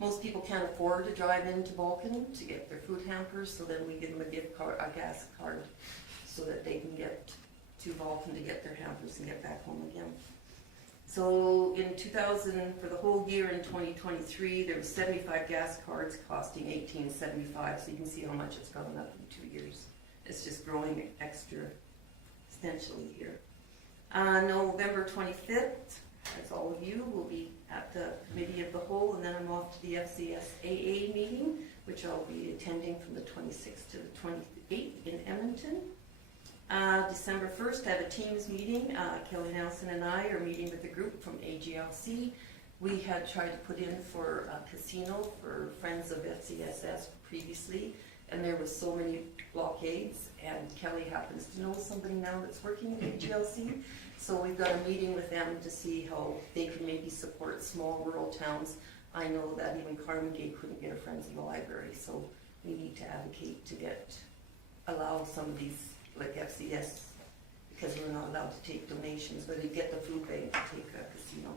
Most people can't afford to drive into Vulcan to get their food hampers, so then we give them a gift card, a gas card, so that they can get to Vulcan to get their hampers and get back home again. So in 2000, for the whole year in 2023, there was 75 gas cards costing $18.75, so you can see how much it's gone up in 2 years. It's just growing extra exponentially here. November 25th, as all of you, will be at the Committee of the Whole, and then I'm off to the FCSAA meeting, which I'll be attending from the 26th to the 28th in Edmonton. December 1st, I have a Teams meeting. Kelly Nelson and I are meeting with a group from AGLC. We had tried to put in for a casino for Friends of FCSS previously, and there was so many blockades, and Kelly happens to know somebody now that's working at AGLC. So we've got a meeting with them to see how they can maybe support small rural towns. I know that even Carmagate couldn't get a Friends of the Library, so we need to advocate to allow some of these, like FCS, because we're not allowed to take donations, but they get the food bank to take a casino.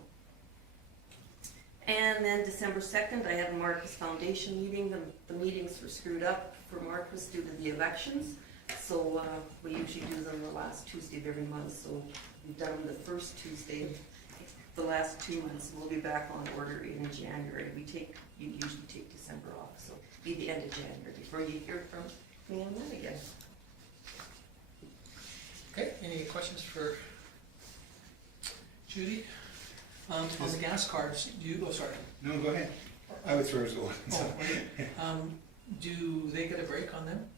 And then December 2nd, I have a Marcus Foundation meeting. The meetings were screwed up for Marcus due to the elections, so we usually do them the last Tuesday of every month, so we've done them the first Tuesday of the last 2 months. We'll be back on order in January. You usually take December off, so be the end of January before you hear from me on that again. Okay, any questions for Judy? On the gas cards, sorry. No, go ahead. I would throw it Do they get a break on them?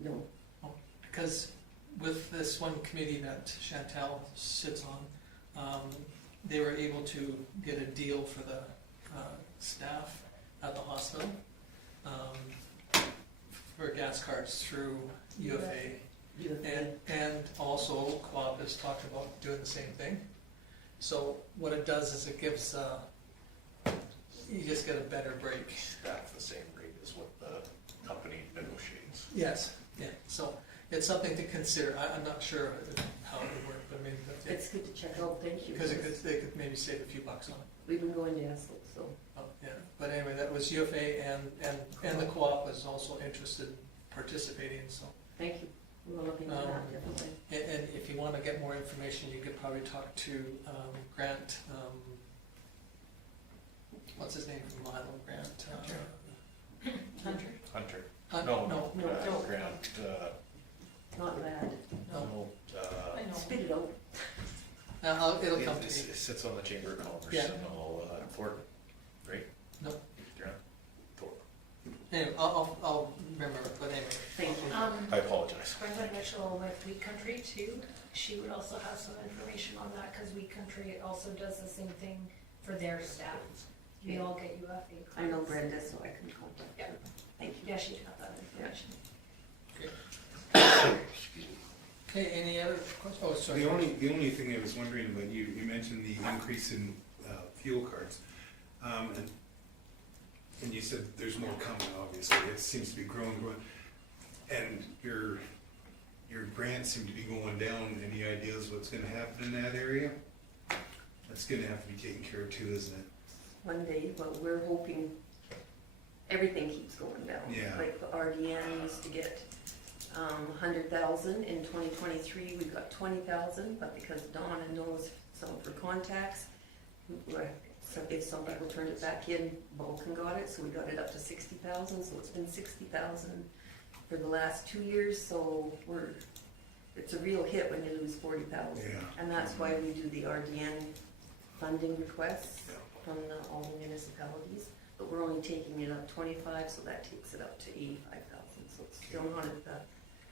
No. Because with this one committee that Chantel sits on, they were able to get a deal for the staff at the hospital for gas cards through UFA. And also Co-op has talked about doing the same thing. So what it does is it gives, you just get a better break. That's the same rate as what the company negotiates. Yes, yeah, so it's something to consider. I'm not sure how it would work, but maybe that's it. It's good to check out, thank you. Because they could maybe save a few bucks on it. We've been going to Essex, so. Oh, yeah, but anyway, that was UFA and the Co-op was also interested in participating, so. Thank you. We'll look into that, definitely. And if you want to get more information, you could probably talk to Grant, what's his name from Lilo, Grant? Hunter. Hunter. No, No, Grant, Not bad. no, I know. Spit it out. It'll come to it me. sits on the Chamber of Commerce, Yeah. Thornton, right? No. Grant Thornton. Anyway, I'll remember, but anyway. Thank you. I apologize. Brenda Mitchell with Wheat Country too, she would also have some information on that, because Wheat Country also does the same thing for their staff. We all get UFA cards. I know Brenda, so I can contact her. Thank you. Yeah, she'd have that information. Excuse me. Okay, any other questions? Oh, sorry. The only thing I was wondering about, you mentioned the increase in fuel cards. And you said there's more coming, obviously. It seems to be growing. and your grants seem to be going down. Any ideas what's gonna happen in that area? That's gonna have to be taken care of too, isn't it? One day, but we're hoping everything keeps going down. Yeah. Like the RDN used to get 100,000, in 2023 we got 20,000, but because Donna knows some for contacts, so if some people turned it back in, Vulcan got it, so we got it up to 60,000, so it's been 60,000 for the last 2 years, so it's a real hit when you lose 40,000. Yeah. And that's why we do the RDN funding requests Yeah. from all the municipalities, but we're only taking it up 25, so that takes it up to 85,000, so it's still not at the,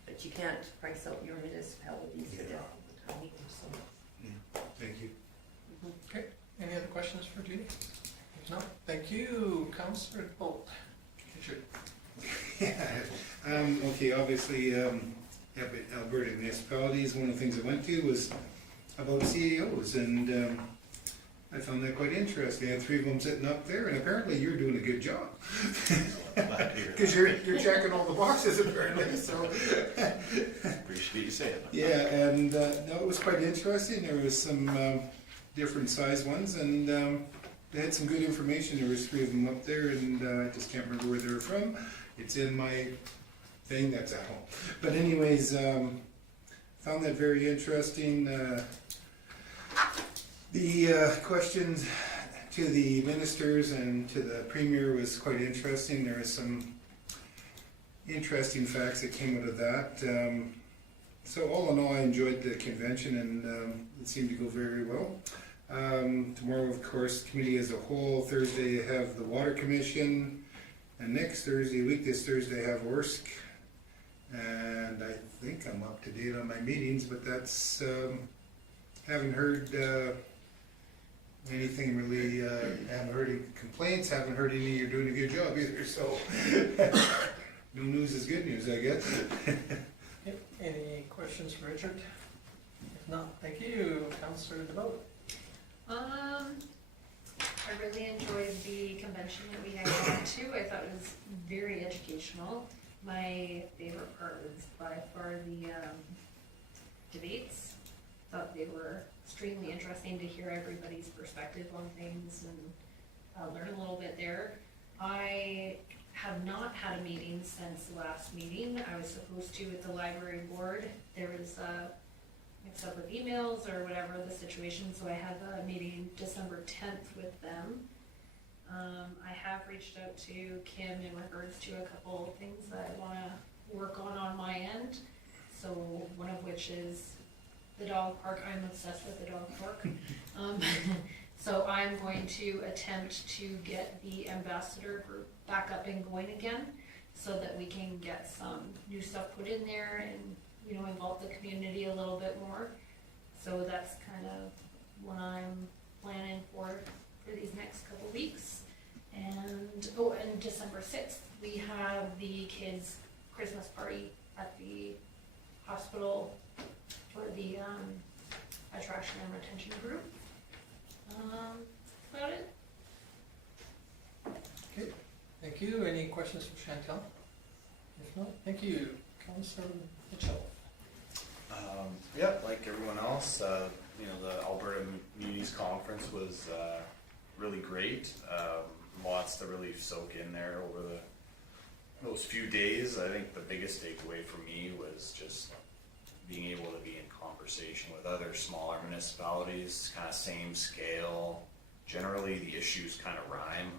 but you can't price out your municipalities to death all the time either, so. Thank you. Okay, any other questions for Judy? If not, thank you, Councillor Bolt. Richard. Okay, obviously, Alberta municipalities, one of the things I went to was about CAOs, and I found that quite interesting. I had 3 of them sitting up there, and apparently you're doing a good job. Glad to hear Because you're checking all the boxes apparently, so. that. Appreciate you saying that. Yeah, and no, it was quite interesting. There was some different size ones, and they had some good information. There was 3 of them up there, and I just can't remember where they were from. It's in my thing that's at home. But anyways, found that very interesting. The questions to the ministers and to the premier was quite interesting. There was some interesting facts that came out of that. So all in all, I enjoyed the convention, and it seemed to go very well. Tomorrow, of course, committee as a whole. Thursday, I have the Water Commission, and next Thursday, this Thursday, I have ORSC. And I think I'm up to date on my meetings, but that's, haven't heard anything really, haven't heard any complaints, haven't heard any you're doing a good job either, so no news is good news, I guess. Yep, any questions for Richard? If not, thank you, Councillor DeVoe. I really enjoyed the convention that we had gone to. I thought it was very educational. My favorite part was by far the debates. Thought they were extremely interesting to hear everybody's perspective on things and learn a little bit there. I have not had a meeting since the last meeting. I was supposed to at the library board. There was a mix up with emails or whatever the situation, so I have a meeting December 10th with them. I have reached out to Kim in regards to a couple of things that I want to work on my end. So one of which is the dog park. I'm obsessed with the dog park. So I'm going to attempt to get the ambassador group back up and going again, so that we can get some new stuff put in there and, you know, involve the community a little bit more. So that's kind of what I'm planning for these next couple weeks. And, and December 6th, we have the kids' Christmas party at the hospital for the attraction and retention group. That's about it. Okay, thank you. Any questions for Chantel? If not, thank you, Councillor Mitchell. Yeah, like everyone else, you know, the Alberta Munis Conference was really great. Lots to really soak in there over those few days. I think the biggest takeaway for me was just being able to be in conversation with other smaller municipalities, kind of same scale. Generally, the issues kind of rhyme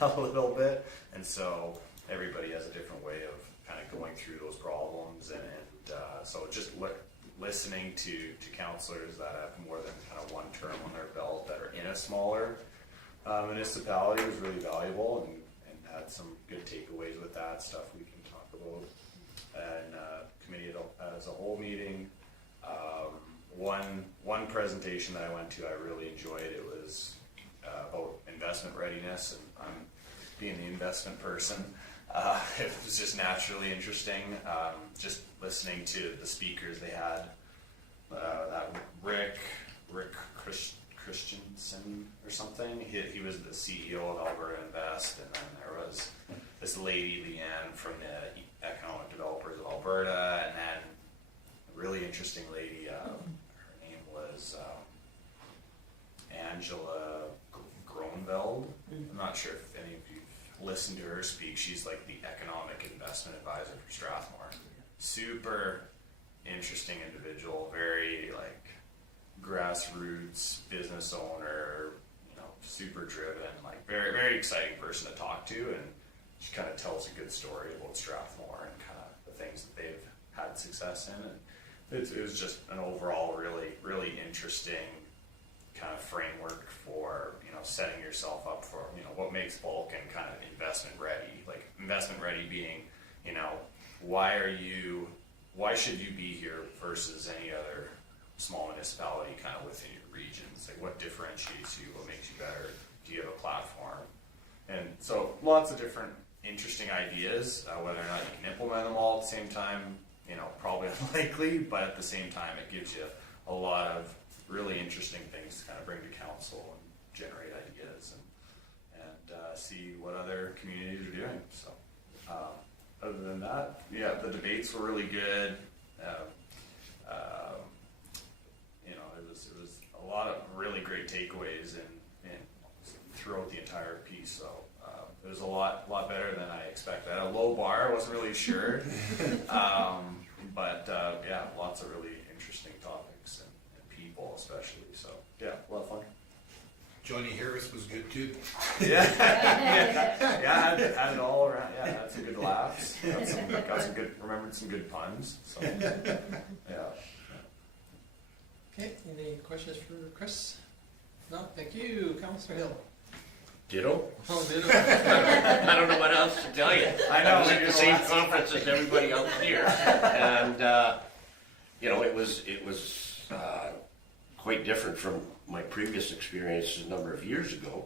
a little bit, and so everybody has a different way of kind of going through those problems, and so just listening to councillors that have more than kind of one term on their belt that are in a smaller municipality was really valuable, and had some good takeaways with that stuff we can talk about. And committee as a whole meeting, one presentation that I went to I really enjoyed. It was about investment readiness, and I'm being the investment person. It was just naturally interesting, just listening to the speakers they had. That Rick Christensen or something. He was the CEO of Alberta Invest, and then there was this lady Leanne from the Economic Developers of Alberta, and then a really interesting lady, her name was Angela Gronveld. I'm not sure if any of you listened to her speak. She's like the economic investment advisor for Strathmore. Super interesting individual, very like grassroots business owner, you know, super driven, like very, very exciting person to talk to, and she kind of tells a good story about Strathmore and kind of the things that they've had success in, and it was just an overall really, really interesting kind of framework for, you know, setting yourself up for, you know, what makes Vulcan kind of investment ready. Like investment ready being, you know, why should you be here versus any other small municipality kind of within your regions? Like what differentiates you, what makes you better? Do you have a platform? And so lots of different interesting ideas, whether or not you can implement them all at the same time, you know, probably unlikely, but at the same time it gives you a lot of really interesting things to kind of bring to council and generate ideas and see what other communities are doing. So other than that, yeah, the debates were really good. You know, it was a lot of really great takeaways and throughout the entire piece. So it was a lot better than I expected. At a low bar, I wasn't really sure, but yeah, lots of really interesting topics and people especially. So yeah, a lot of fun. Johnny Harris was good too. Yeah, had it all around. Yeah, had some good laughs. Got some good. Remembered some good puns. So yeah. Okay, any questions for Chris? No, thank you, Councillor Hill. Ditto. Oh, ditto. I don't know what else to tell you. I know, I was at maybe the the same last- conference as everybody else here, and you know, it was quite different from my previous experience a number of years ago.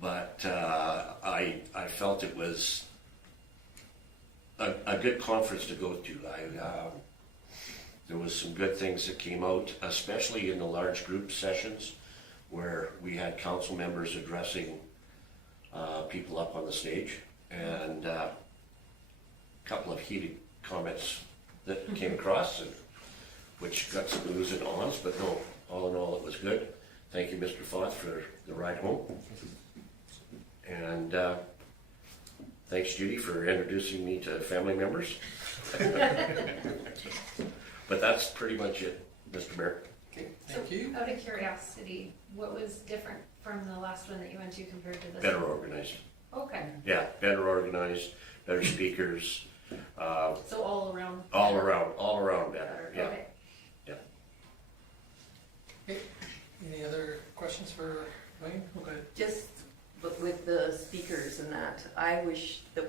But I felt it was a good conference to go to. There was some good things that came out, especially in the large group sessions where we had council members addressing people up on the stage, and a couple of heated comments that came across, and which got some oohs and ahs, but no, all in all, it was good. Thank you, Mr. Foth, for the ride home. And thanks, Judy, for introducing me to family members. But that's pretty much it, Mr. Mayor. Thank you. Out of curiosity, what was different from the last one that you went to compared to this? Better organized. Okay, Yeah, better organized, better speakers, so all around. all around better. Yeah. Okay. Okay, any other questions for Wayne? Okay. Just with the speakers and that, I wish that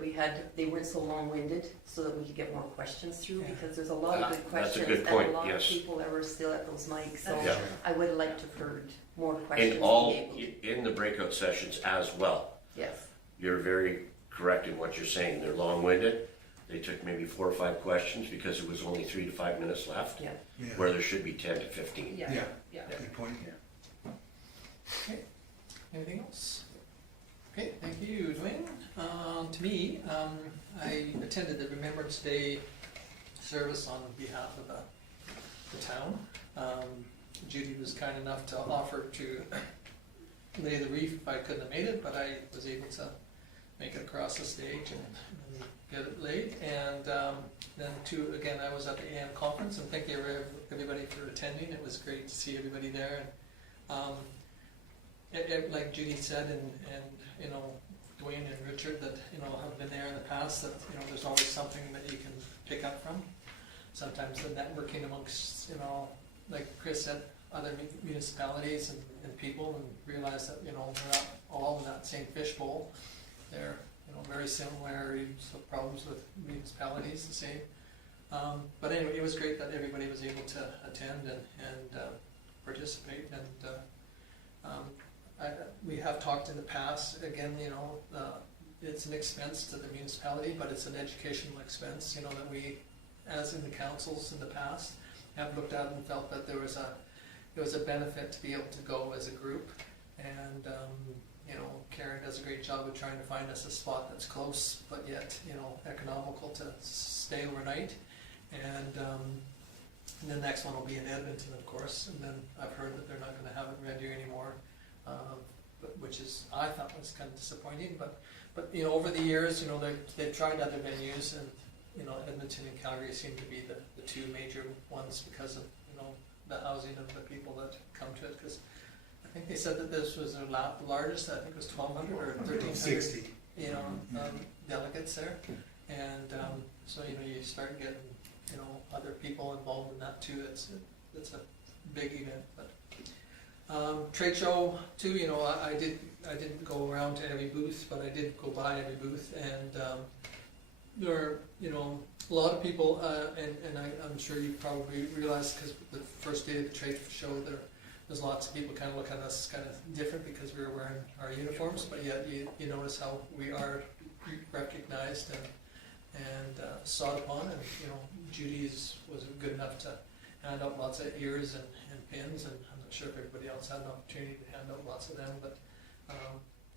they weren't so long-winded so that we could get more questions through, Yeah. because there's a lot of good That's a questions good point, and a lot yes. of people that were still at those mics, so That's Yeah. true. I would have liked to have heard more questions. In all, to be able to- in the breakout sessions as well. Yes, You're very correct in what you're saying. They're long-winded. They took maybe 4 or 5 questions because it was only 3 to 5 minutes left, yeah. Yeah, where there should be 10 to 15. Yeah, Yeah. yeah. good point. Okay, anything else? Okay, thank you, Dwayne. To me, I attended the Remembrance Day service on behalf of the town. Judy was kind enough to offer to lay the wreath if I couldn't have made it, but I was able to make it across the stage and get it laid. And then too, again, I was at the AM conference, and thank you everybody for attending. It was great to see everybody there. And like Judy said, and you know, Dwayne and Richard, that you know have been there in the past, that you know there's always something that you can pick up from. Sometimes the networking amongst, you know, like Chris said, other municipalities and people, and realize that you know we're not all in that same fishbowl. They're you know very similarities of problems with municipalities, the same. But anyway, it was great that everybody was able to attend and participate. And we have talked in the past, again, you know, it's an expense to the municipality, but it's an educational expense, you know, that we, as in the councils in the past, have looked at and felt that there was a benefit to be able to go as a group. And, you know, Karen does a great job of trying to find us a spot that's close, but yet, you know, economical to stay overnight. And the next one will be in Edmonton, of course, and then I've heard that they're not gonna have it in Red Deer anymore, which is, I thought was kind of disappointing, but you know, over the years, you know, they've tried other venues, and, you know, Edmonton and Calgary seem to be the two major ones because of, you know, the housing of the people that come to it, because I think they said that this was their largest, I think it was 1,200 or 1,300, 60. you know, delegates there, and so, you know, you start getting, you know, other people involved in that too. It's a big event, but trade show too. You know, I didn't go around to every booth, but I did go by every booth, and there are, you know, a lot of people, and I'm sure you probably realized, because the first day of the trade show, there's lots of people kind of look at us kind of different because we were wearing our uniforms, but yet you notice how we are recognized and sought upon, and, you know, Judy was good enough to hand out lots of ears and pins, and I'm not sure if everybody else had an opportunity to hand out lots of them, but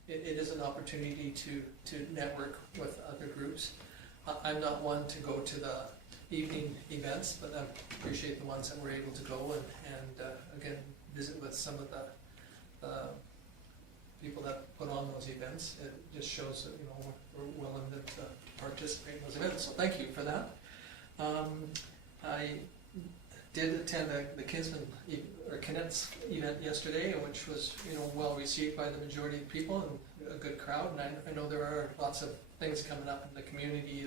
it is an opportunity to network with other groups. I'm not one to go to the evening events, but I appreciate the ones that were able to go and again, visit with some of the people that put on those events. It just shows that, you know, we're willing to participate in those events, so thank you for that. I did attend the Kinsman or Kinetz event yesterday, which was, you know, well received by the majority of people and a good crowd. And I know there are lots of things coming up in the community.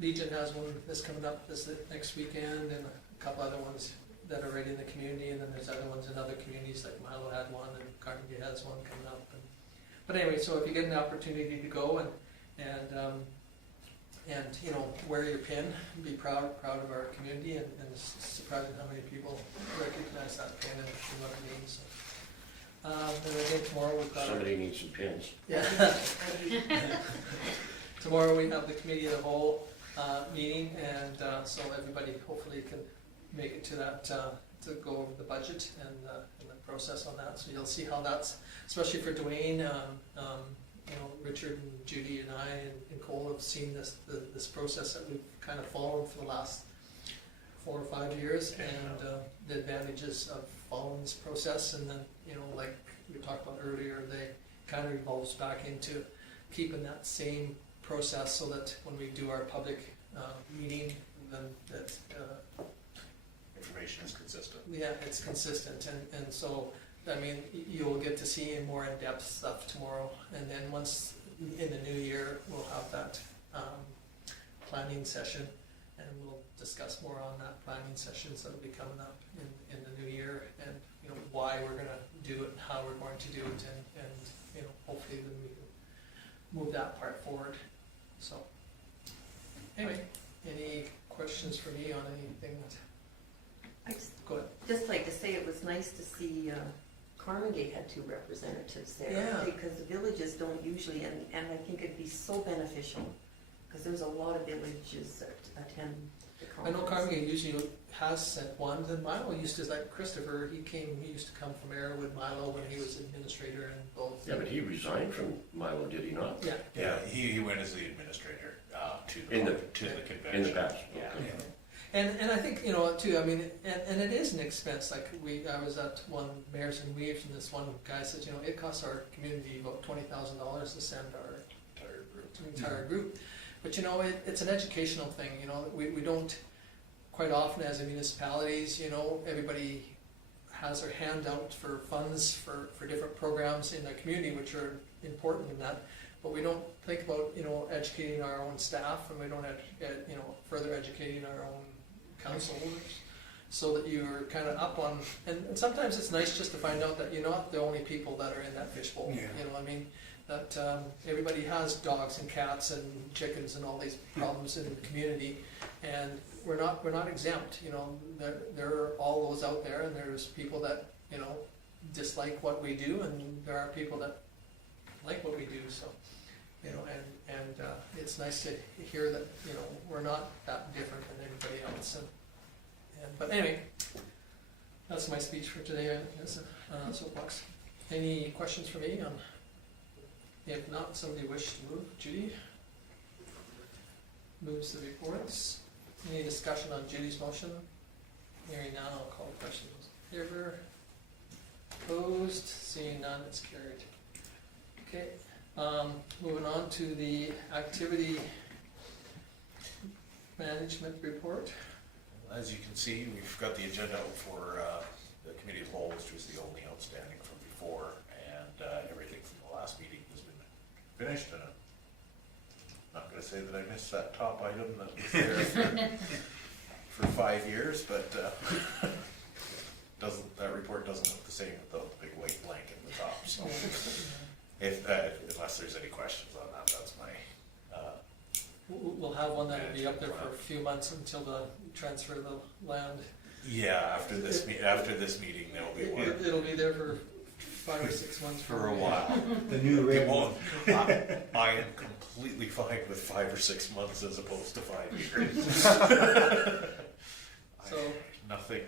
Legion has one that's coming up this next weekend, and a couple other ones that are already in the community, and then there's other ones in other communities, like Milo had one, and Carnegie has one coming up. But anyway, so if you get an opportunity to go and you know, wear your pin, be proud of our community, and it's surprising how many people recognize that pin and what it means. And again, tomorrow we've got Somebody needs some pins. yeah. Tomorrow we have the committee of the whole meeting, and so everybody hopefully can make it to that to go over the budget and the process on that. So you'll see how that's, especially for Dwayne. You know, Richard and Judy and I and Cole have seen this process that we've kind of followed for the last 4 or 5 years, and the advantages of following this process. And then, you know, like we talked about earlier, they kind of evolves back into keeping that same process, so that when we do our public meeting, then that Information is consistent. yeah, it's consistent, and so, I mean, you'll get to see more in-depth stuff tomorrow, and then once in the new year, we'll have that planning session, and we'll discuss more on that planning sessions that'll be coming up in the new year, and, you know, why we're gonna do it, and how we're going to do it, and you know, hopefully then we can move that part forward. So, anyway, any questions for me on anything that, I'd go ahead. just like to say it was nice to see Carmigate had 2 representatives there. Yeah. Because the villages don't usually, and I think it'd be so beneficial, because there's a lot of villages that attend the I conference. know Carnegie usually has sent one, and Milo used to, like Christopher, he used to come from Arrowwood, Milo, when he was administrator in both. Yeah, but he resigned from Milo, did he not? Yeah. Yeah, he went as the administrator to the In the convention. In the past? Yeah. Okay. And I think, you know, too, I mean, and it is an expense, like I was at one Mayors and Weaves, and this one guy says, you know, it costs our community about $20,000 to send our entire group. But, you know, it's an educational thing, you know, we don't, quite often as a municipalities, you know, everybody has their hand out for funds for different programs in their community, which are important in that, but we don't think about, you know, educating our own staff, and we don't, you know, further educating our own councilors, so that you're kind of up on, and sometimes it's nice just to find out that you're not the only people that are in that fishbowl, Yeah. you know what I mean? That everybody has dogs and cats and chickens and all these problems in the community, and we're not exempt, you know, there are all those out there, and there's people that, you know, dislike what we do, and there are people that like what we do, so, you know, and it's nice to hear that, you know, we're not that different than everybody else, and but anyway, That's my speech for today, I guess, soapbox. Any questions for me on? If not, somebody wish to move? Judy? Moves the reports. Any discussion on Judy's motion? Hearing none, I'll call the question. In favor? Opposed? Seeing none, it's carried. Okay, moving on to the activity management report. As you can see, we've got the agenda out for the committee of the whole, which was the only outstanding from before, and everything from the last meeting has been finished. And I'm not going to say that I missed that top item that was there for 5 years, but that report doesn't look the same without the big white blank at the top. So, unless there's any questions on that, that's my. We'll have one that'll be up there for a few months until the transfer of the land. Yeah, after this meeting, there'll be one It'll be there for 5 or 6 months. for a while. The new It red one. won't. I am completely fine with 5 or 6 months as opposed to 5 years. So, Nothing.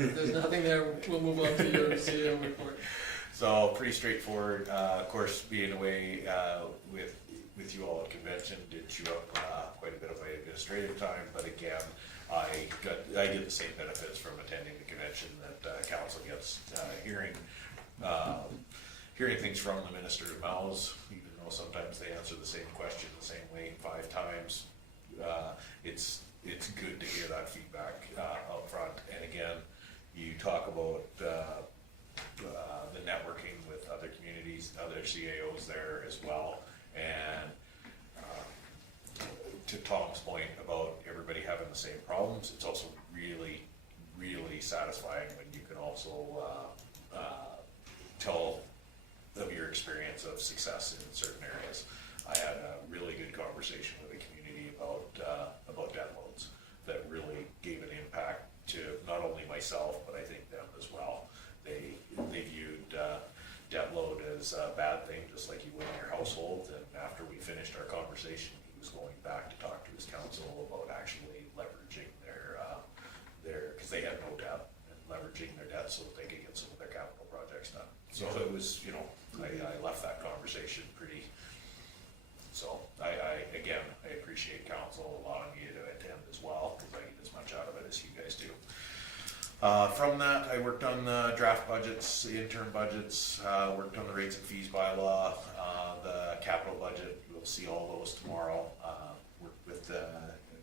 if there's nothing there, we'll move on to your CEO report. So pretty straightforward. Of course, being away with you all at convention did chew up quite a bit of my administrative time. But again, I get the same benefits from attending the convention that council gets. Hearing things from the minister's mouths, even though sometimes they answer the same question the same way 5 times. It's good to hear that feedback up front. And again, you talk about the networking with other communities, other CAOs there as well. And to Tom's point about everybody having the same problems, it's also really, really satisfying when you can also tell of your experience of success in certain areas. I had a really good conversation with the community about debt loads that really gave an impact to not only myself, but I think them as well. They viewed debt load as a bad thing, just like you would in your household. And after we finished our conversation, he was going back to talk to his council about actually leveraging their because they had no debt, and leveraging their debt so that they could get some of their capital projects done. So it was, I left that conversation pretty. So I appreciate council allowing me to attend as well, because I get as much out of it as you guys do. From that, I worked on the draft budgets, the interim budgets, worked on the rates and fees bylaw, the capital budget. We'll see all those tomorrow. Worked with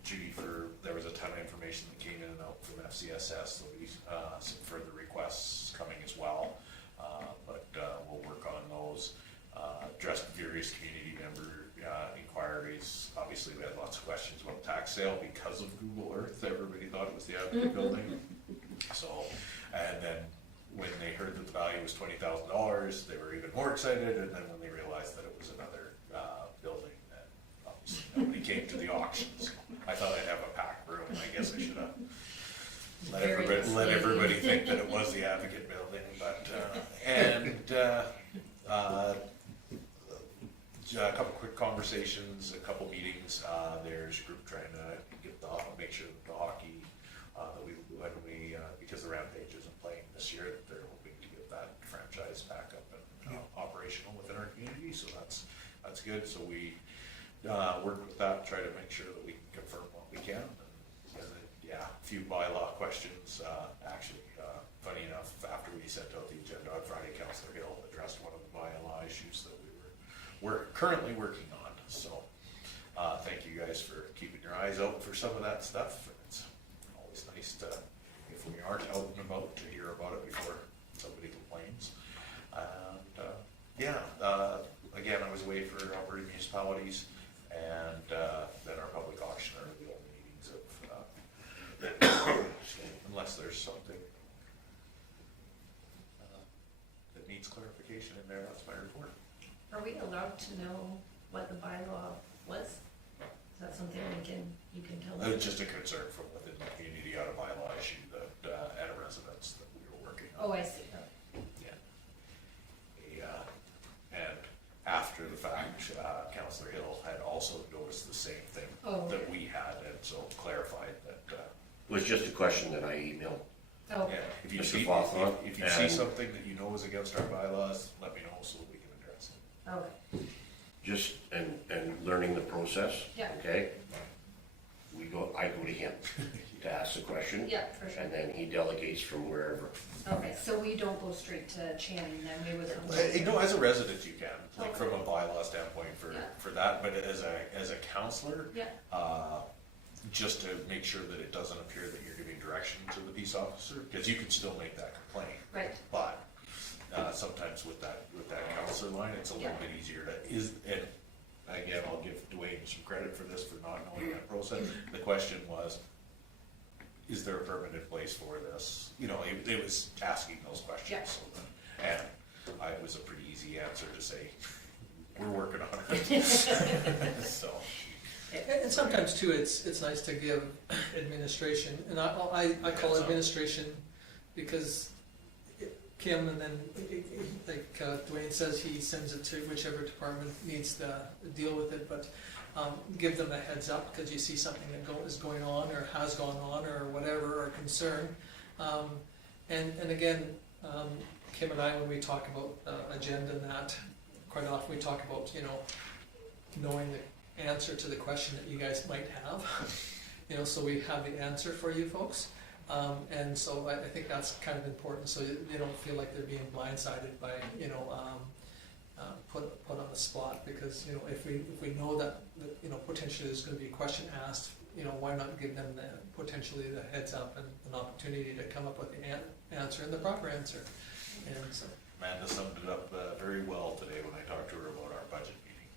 Judy there was a ton of information that came in and out from FCSS. There'll be some further requests coming as well, but we'll work on those. Addressed various community member inquiries. Obviously, we had lots of questions about tax sale because of Google Earth. Everybody thought it was the Advocate building. So, and then when they heard that the value was $20,000, they were even more excited. And then when they realized that it was another building, that obviously nobody came to the auctions. I thought I'd have a packed room. I guess I should have let everybody think that it was the Advocate building. But a couple quick conversations, a couple meetings. There's a group trying to make sure that the hockey because the Rampage isn't playing this year, that they're hoping to get that franchise back up and operational within our community. So that's good. So we worked with that, try to make sure that we can confirm what we can. And then, a few bylaw questions. Actually, funny enough, after we sent out the agenda on Friday, Councillor Hill addressed one of the bylaw issues that we're currently working on. So thank you guys for keeping your eyes out for some of that stuff. It's always nice to, if we aren't out and about, to hear about it before somebody complains. And again, I was away for Alberta municipalities, and then our public auction are the only meetings of unless there's something that needs clarification in there. That's my report. Are we allowed to know what the bylaw was? Is that something you can tell It was us? just a concern from within the community on a bylaw issue that at a residence that we were working on. Oh, I see. And after the fact, Councillor Hill had also noticed the same thing Oh, that we had, and so clarified that. It was just a question that I emailed Okay, Yeah, if you Mr. see, Fawcett, if you see and- something that you know is against our bylaws, let me know so that we can address it. okay, Just, and learning the process. Yeah. Okay? I go to him to ask the question. yeah, for sure. And then he delegates from wherever. Okay, so we don't go straight to Channing, then we would come. You know, as a resident, you can, like Okay. from a bylaw standpoint Yeah. for that, but as a counselor, Yeah, just to make sure that it doesn't appear that you're giving direction to the peace officer, because you can still make that complaint. right, But, sometimes with that counselor line, it's a little Yeah. bit easier to, and again, I'll give Dwayne some credit for this, for not knowing that process. The question was, is there a permit in place for this? You know, it was asking those questions. Yeah. So then- And it was a pretty easy answer to say, we're working on it. So, And sometimes too, it's nice to give administration, and I call it administration because Kim, and then like Dwayne says, he sends it to whichever department needs to deal with it, but give them a heads up because you see something that is going on or has gone on or whatever, or concern. And again, Kim and I, when we talk about agenda and that, quite often we talk about, knowing the answer to the question that you guys might have, so we have the answer for you folks. And so I think that's kind of important, so they don't feel like they're being blindsided by, put on the spot, because, if we know that, potentially there's gonna be a question asked, why not give them potentially the heads up and an opportunity to come up with the answer and the proper answer. And so, Amanda summed it up very well today when I talked to her about our budget meeting.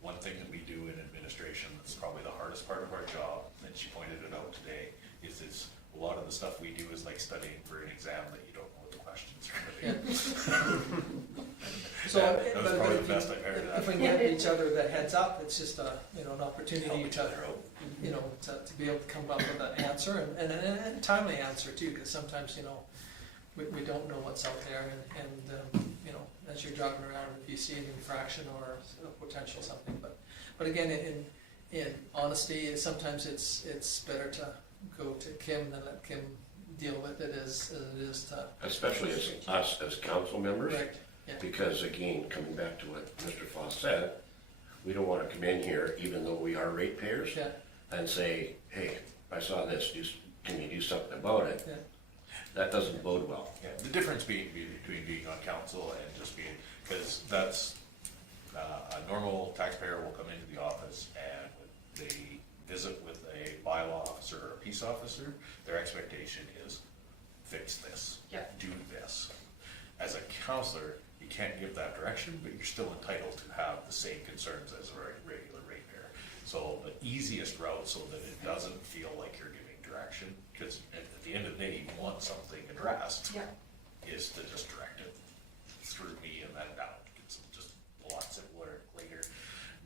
One thing that we do in administration that's probably the hardest part of our job, and she pointed it out today, is a lot of the stuff we do is like studying for an exam that you don't know what the questions are gonna be. So, That was but probably if the best I've heard of if we that. give each other the heads up, it's just an opportunity Help each to, other out. to be able to come up with an answer, and a timely answer too, because sometimes, we don't know what's out there, and as you're driving around, if you see an infraction or a potential something, but again, in honesty, sometimes it's better to go to Kim than let Kim deal with it as it is to. Especially as us as council members. Correct, yeah. Because again, coming back to what Mr. Foss said, we don't wanna come in here, even though we are ratepayers, Yeah, and say, hey, I saw this, can you do something about it? yeah, That doesn't bode well. Yeah, the difference between being on council and just being, because that's, a normal taxpayer will come into the office and when they visit with a bylaw officer or a peace officer, their expectation is fix this, Yeah. do this. As a counselor, you can't give that direction, but you're still entitled to have the same concerns as a regular ratepayer. So the easiest route, so that it doesn't feel like you're giving direction, because at the end of the day, you want something addressed, yeah, is to just direct it through me and then down. It's just a lot simpler later.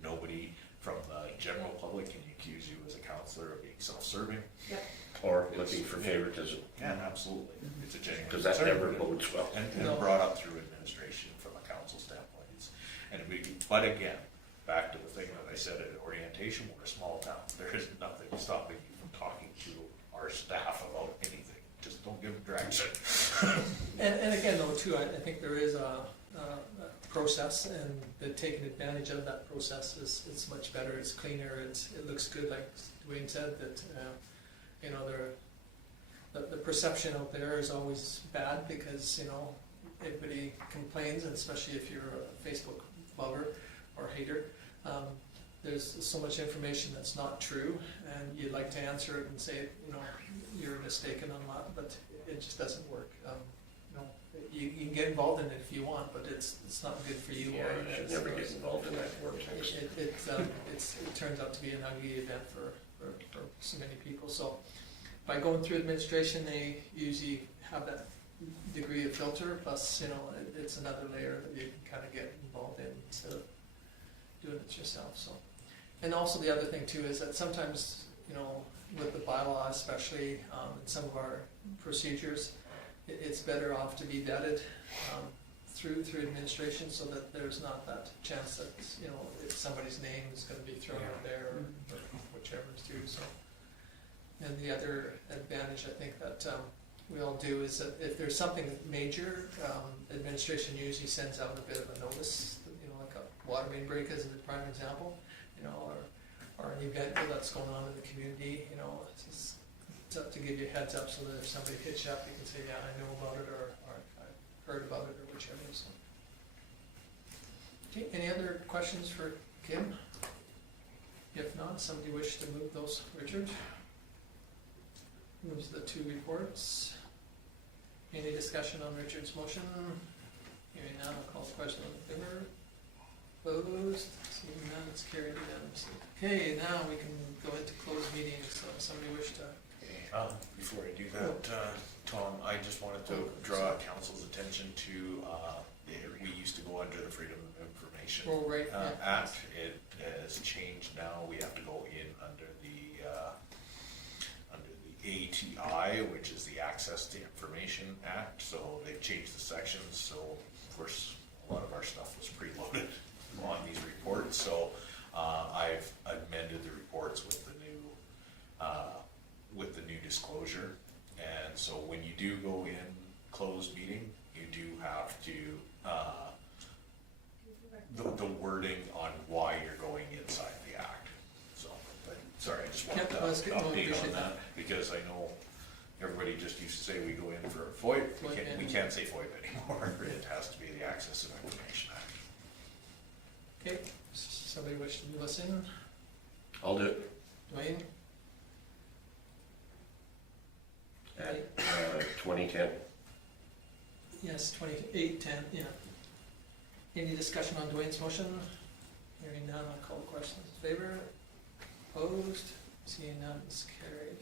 Nobody from the general public can accuse you as a counselor of being self-serving. yeah, Or looking for favoritism, And absolutely, it's a genuine because that concern. never bodes well. And No. brought up through administration from a council standpoint. But again, back to the thing that I said at orientation, we're a small town. There is nothing stopping you from talking to our staff about anything. Just don't give them direction. and again, though, too, I think there is a process, and the taking advantage of that process is much better, it's cleaner, it looks good, like Dwayne said, that, the perception out there is always bad, because, everybody complains, and especially if you're a Facebook lover or hater, there's so much information that's not true, and you'd like to answer it and say, you're mistaken on that, but it just doesn't work. You can get involved in it if you want, but it's not good for you. Yeah, or you should it's- never get involved in that work. It turns out to be an ugly event for so many people. So by going through administration, they usually have that degree of filter, plus, it's another layer that you can kind of get involved in instead of doing it yourself, so. And also the other thing too is that sometimes, with the bylaw especially, in some of our procedures, it's better off to be vetted, through administration, so that there's not that chance that, if somebody's name is gonna be thrown out there, or whichever is due, so. And the other advantage, I think, that, we'll do is that if there's something major, administration usually sends out a bit of a notice, you know, like a water main break as a prime example, you know, or an event that's going on in the community, you know, it's just to give you a heads up so that if somebody hits you up, you can say, yeah, I know about it, or I've heard about it, or whichever, so. Okay, any other questions for Kim? If not, somebody wish to move those, Richard? Moves the two reports. Any discussion on Richard's motion? Hearing none, I'll call the question on the favor. Opposed? Seeing none, it's carried unanimously. Okay, now we can go into closed meetings, so if somebody wish to. Before I do that, Tom, I just wanted to draw council's attention to, we used to go under the Freedom of Information Oh, right, yeah. Act. It has changed now. We have to go in under the ATI, which is the Access to Information Act. So they've changed the sections. So of course, a lot of our stuff was preloaded on these reports. So I've amended the reports with the new disclosure. And so when you do go in closed meeting, you do have to the wording on why you're going inside the act. So, but, sorry, I just wanted to update on that, because I know everybody just used to say we go in for a FOIP. We can't say FOIP anymore. It has to be the Access to Information Act. Okay, somebody wish to move us in? I'll do it. Dwayne? At 2010. Yes, 28:10, yeah. Any discussion on Dwayne's motion? Hearing none, I'll call the question in favor. Opposed? Seeing none, it's carried.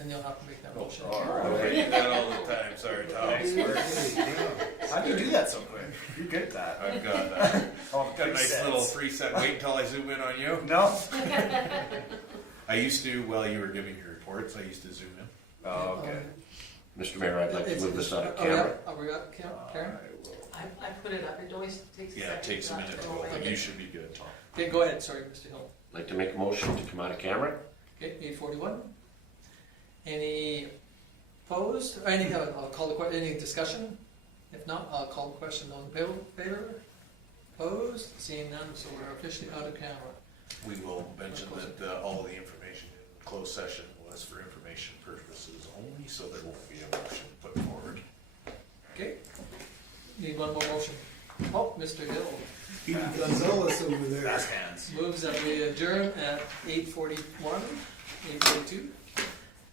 And you'll have to make that Oh, motion. all right. I do that all the time, sorry, Tom. Nice work. There you go. How'd you do that so quick? You're good at that. I've got, Oh, got a nice little 3-set, wait until I zoom in on you. No. I used to, while you were giving your reports, I used to zoom in. Oh, okay. Mr. Mayor, I'd like to move this out of Oh, yeah. camera. Oh, we got Karen? I will. I put it up, it always takes a second. Yeah, it takes a for that minute to to go open, away. you should be good, Tom. Okay, go ahead, sorry, Mr. Hill. I'd like to make a motion to come out of camera. Okay, 8:41. Any opposed, or any, I'll call the, any discussion? If not, I'll call the question on favor. Opposed, seeing none, so we're officially out of camera. We will mention that all the information in closed session was for information purposes only, so there won't be a motion put forward. Okay, need one more motion. Oh, Mr. Hill Peter Gonzalez over there. Fast hands. moves that we adjourn at 8:41, 8:42.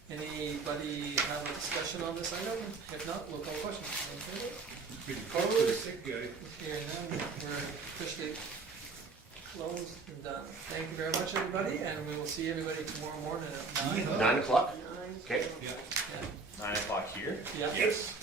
Anybody have a discussion on this item? If not, we'll call the question. All in favor? Pretty close to the sick guy. Hearing none, we're officially closed and done. Thank you very much, everybody, and we will see everybody tomorrow morning at 9. Yeehaw. 9 o'clock? 9. Okay. Yeah. Yeah. 9 o'clock here? Yeah. Yes.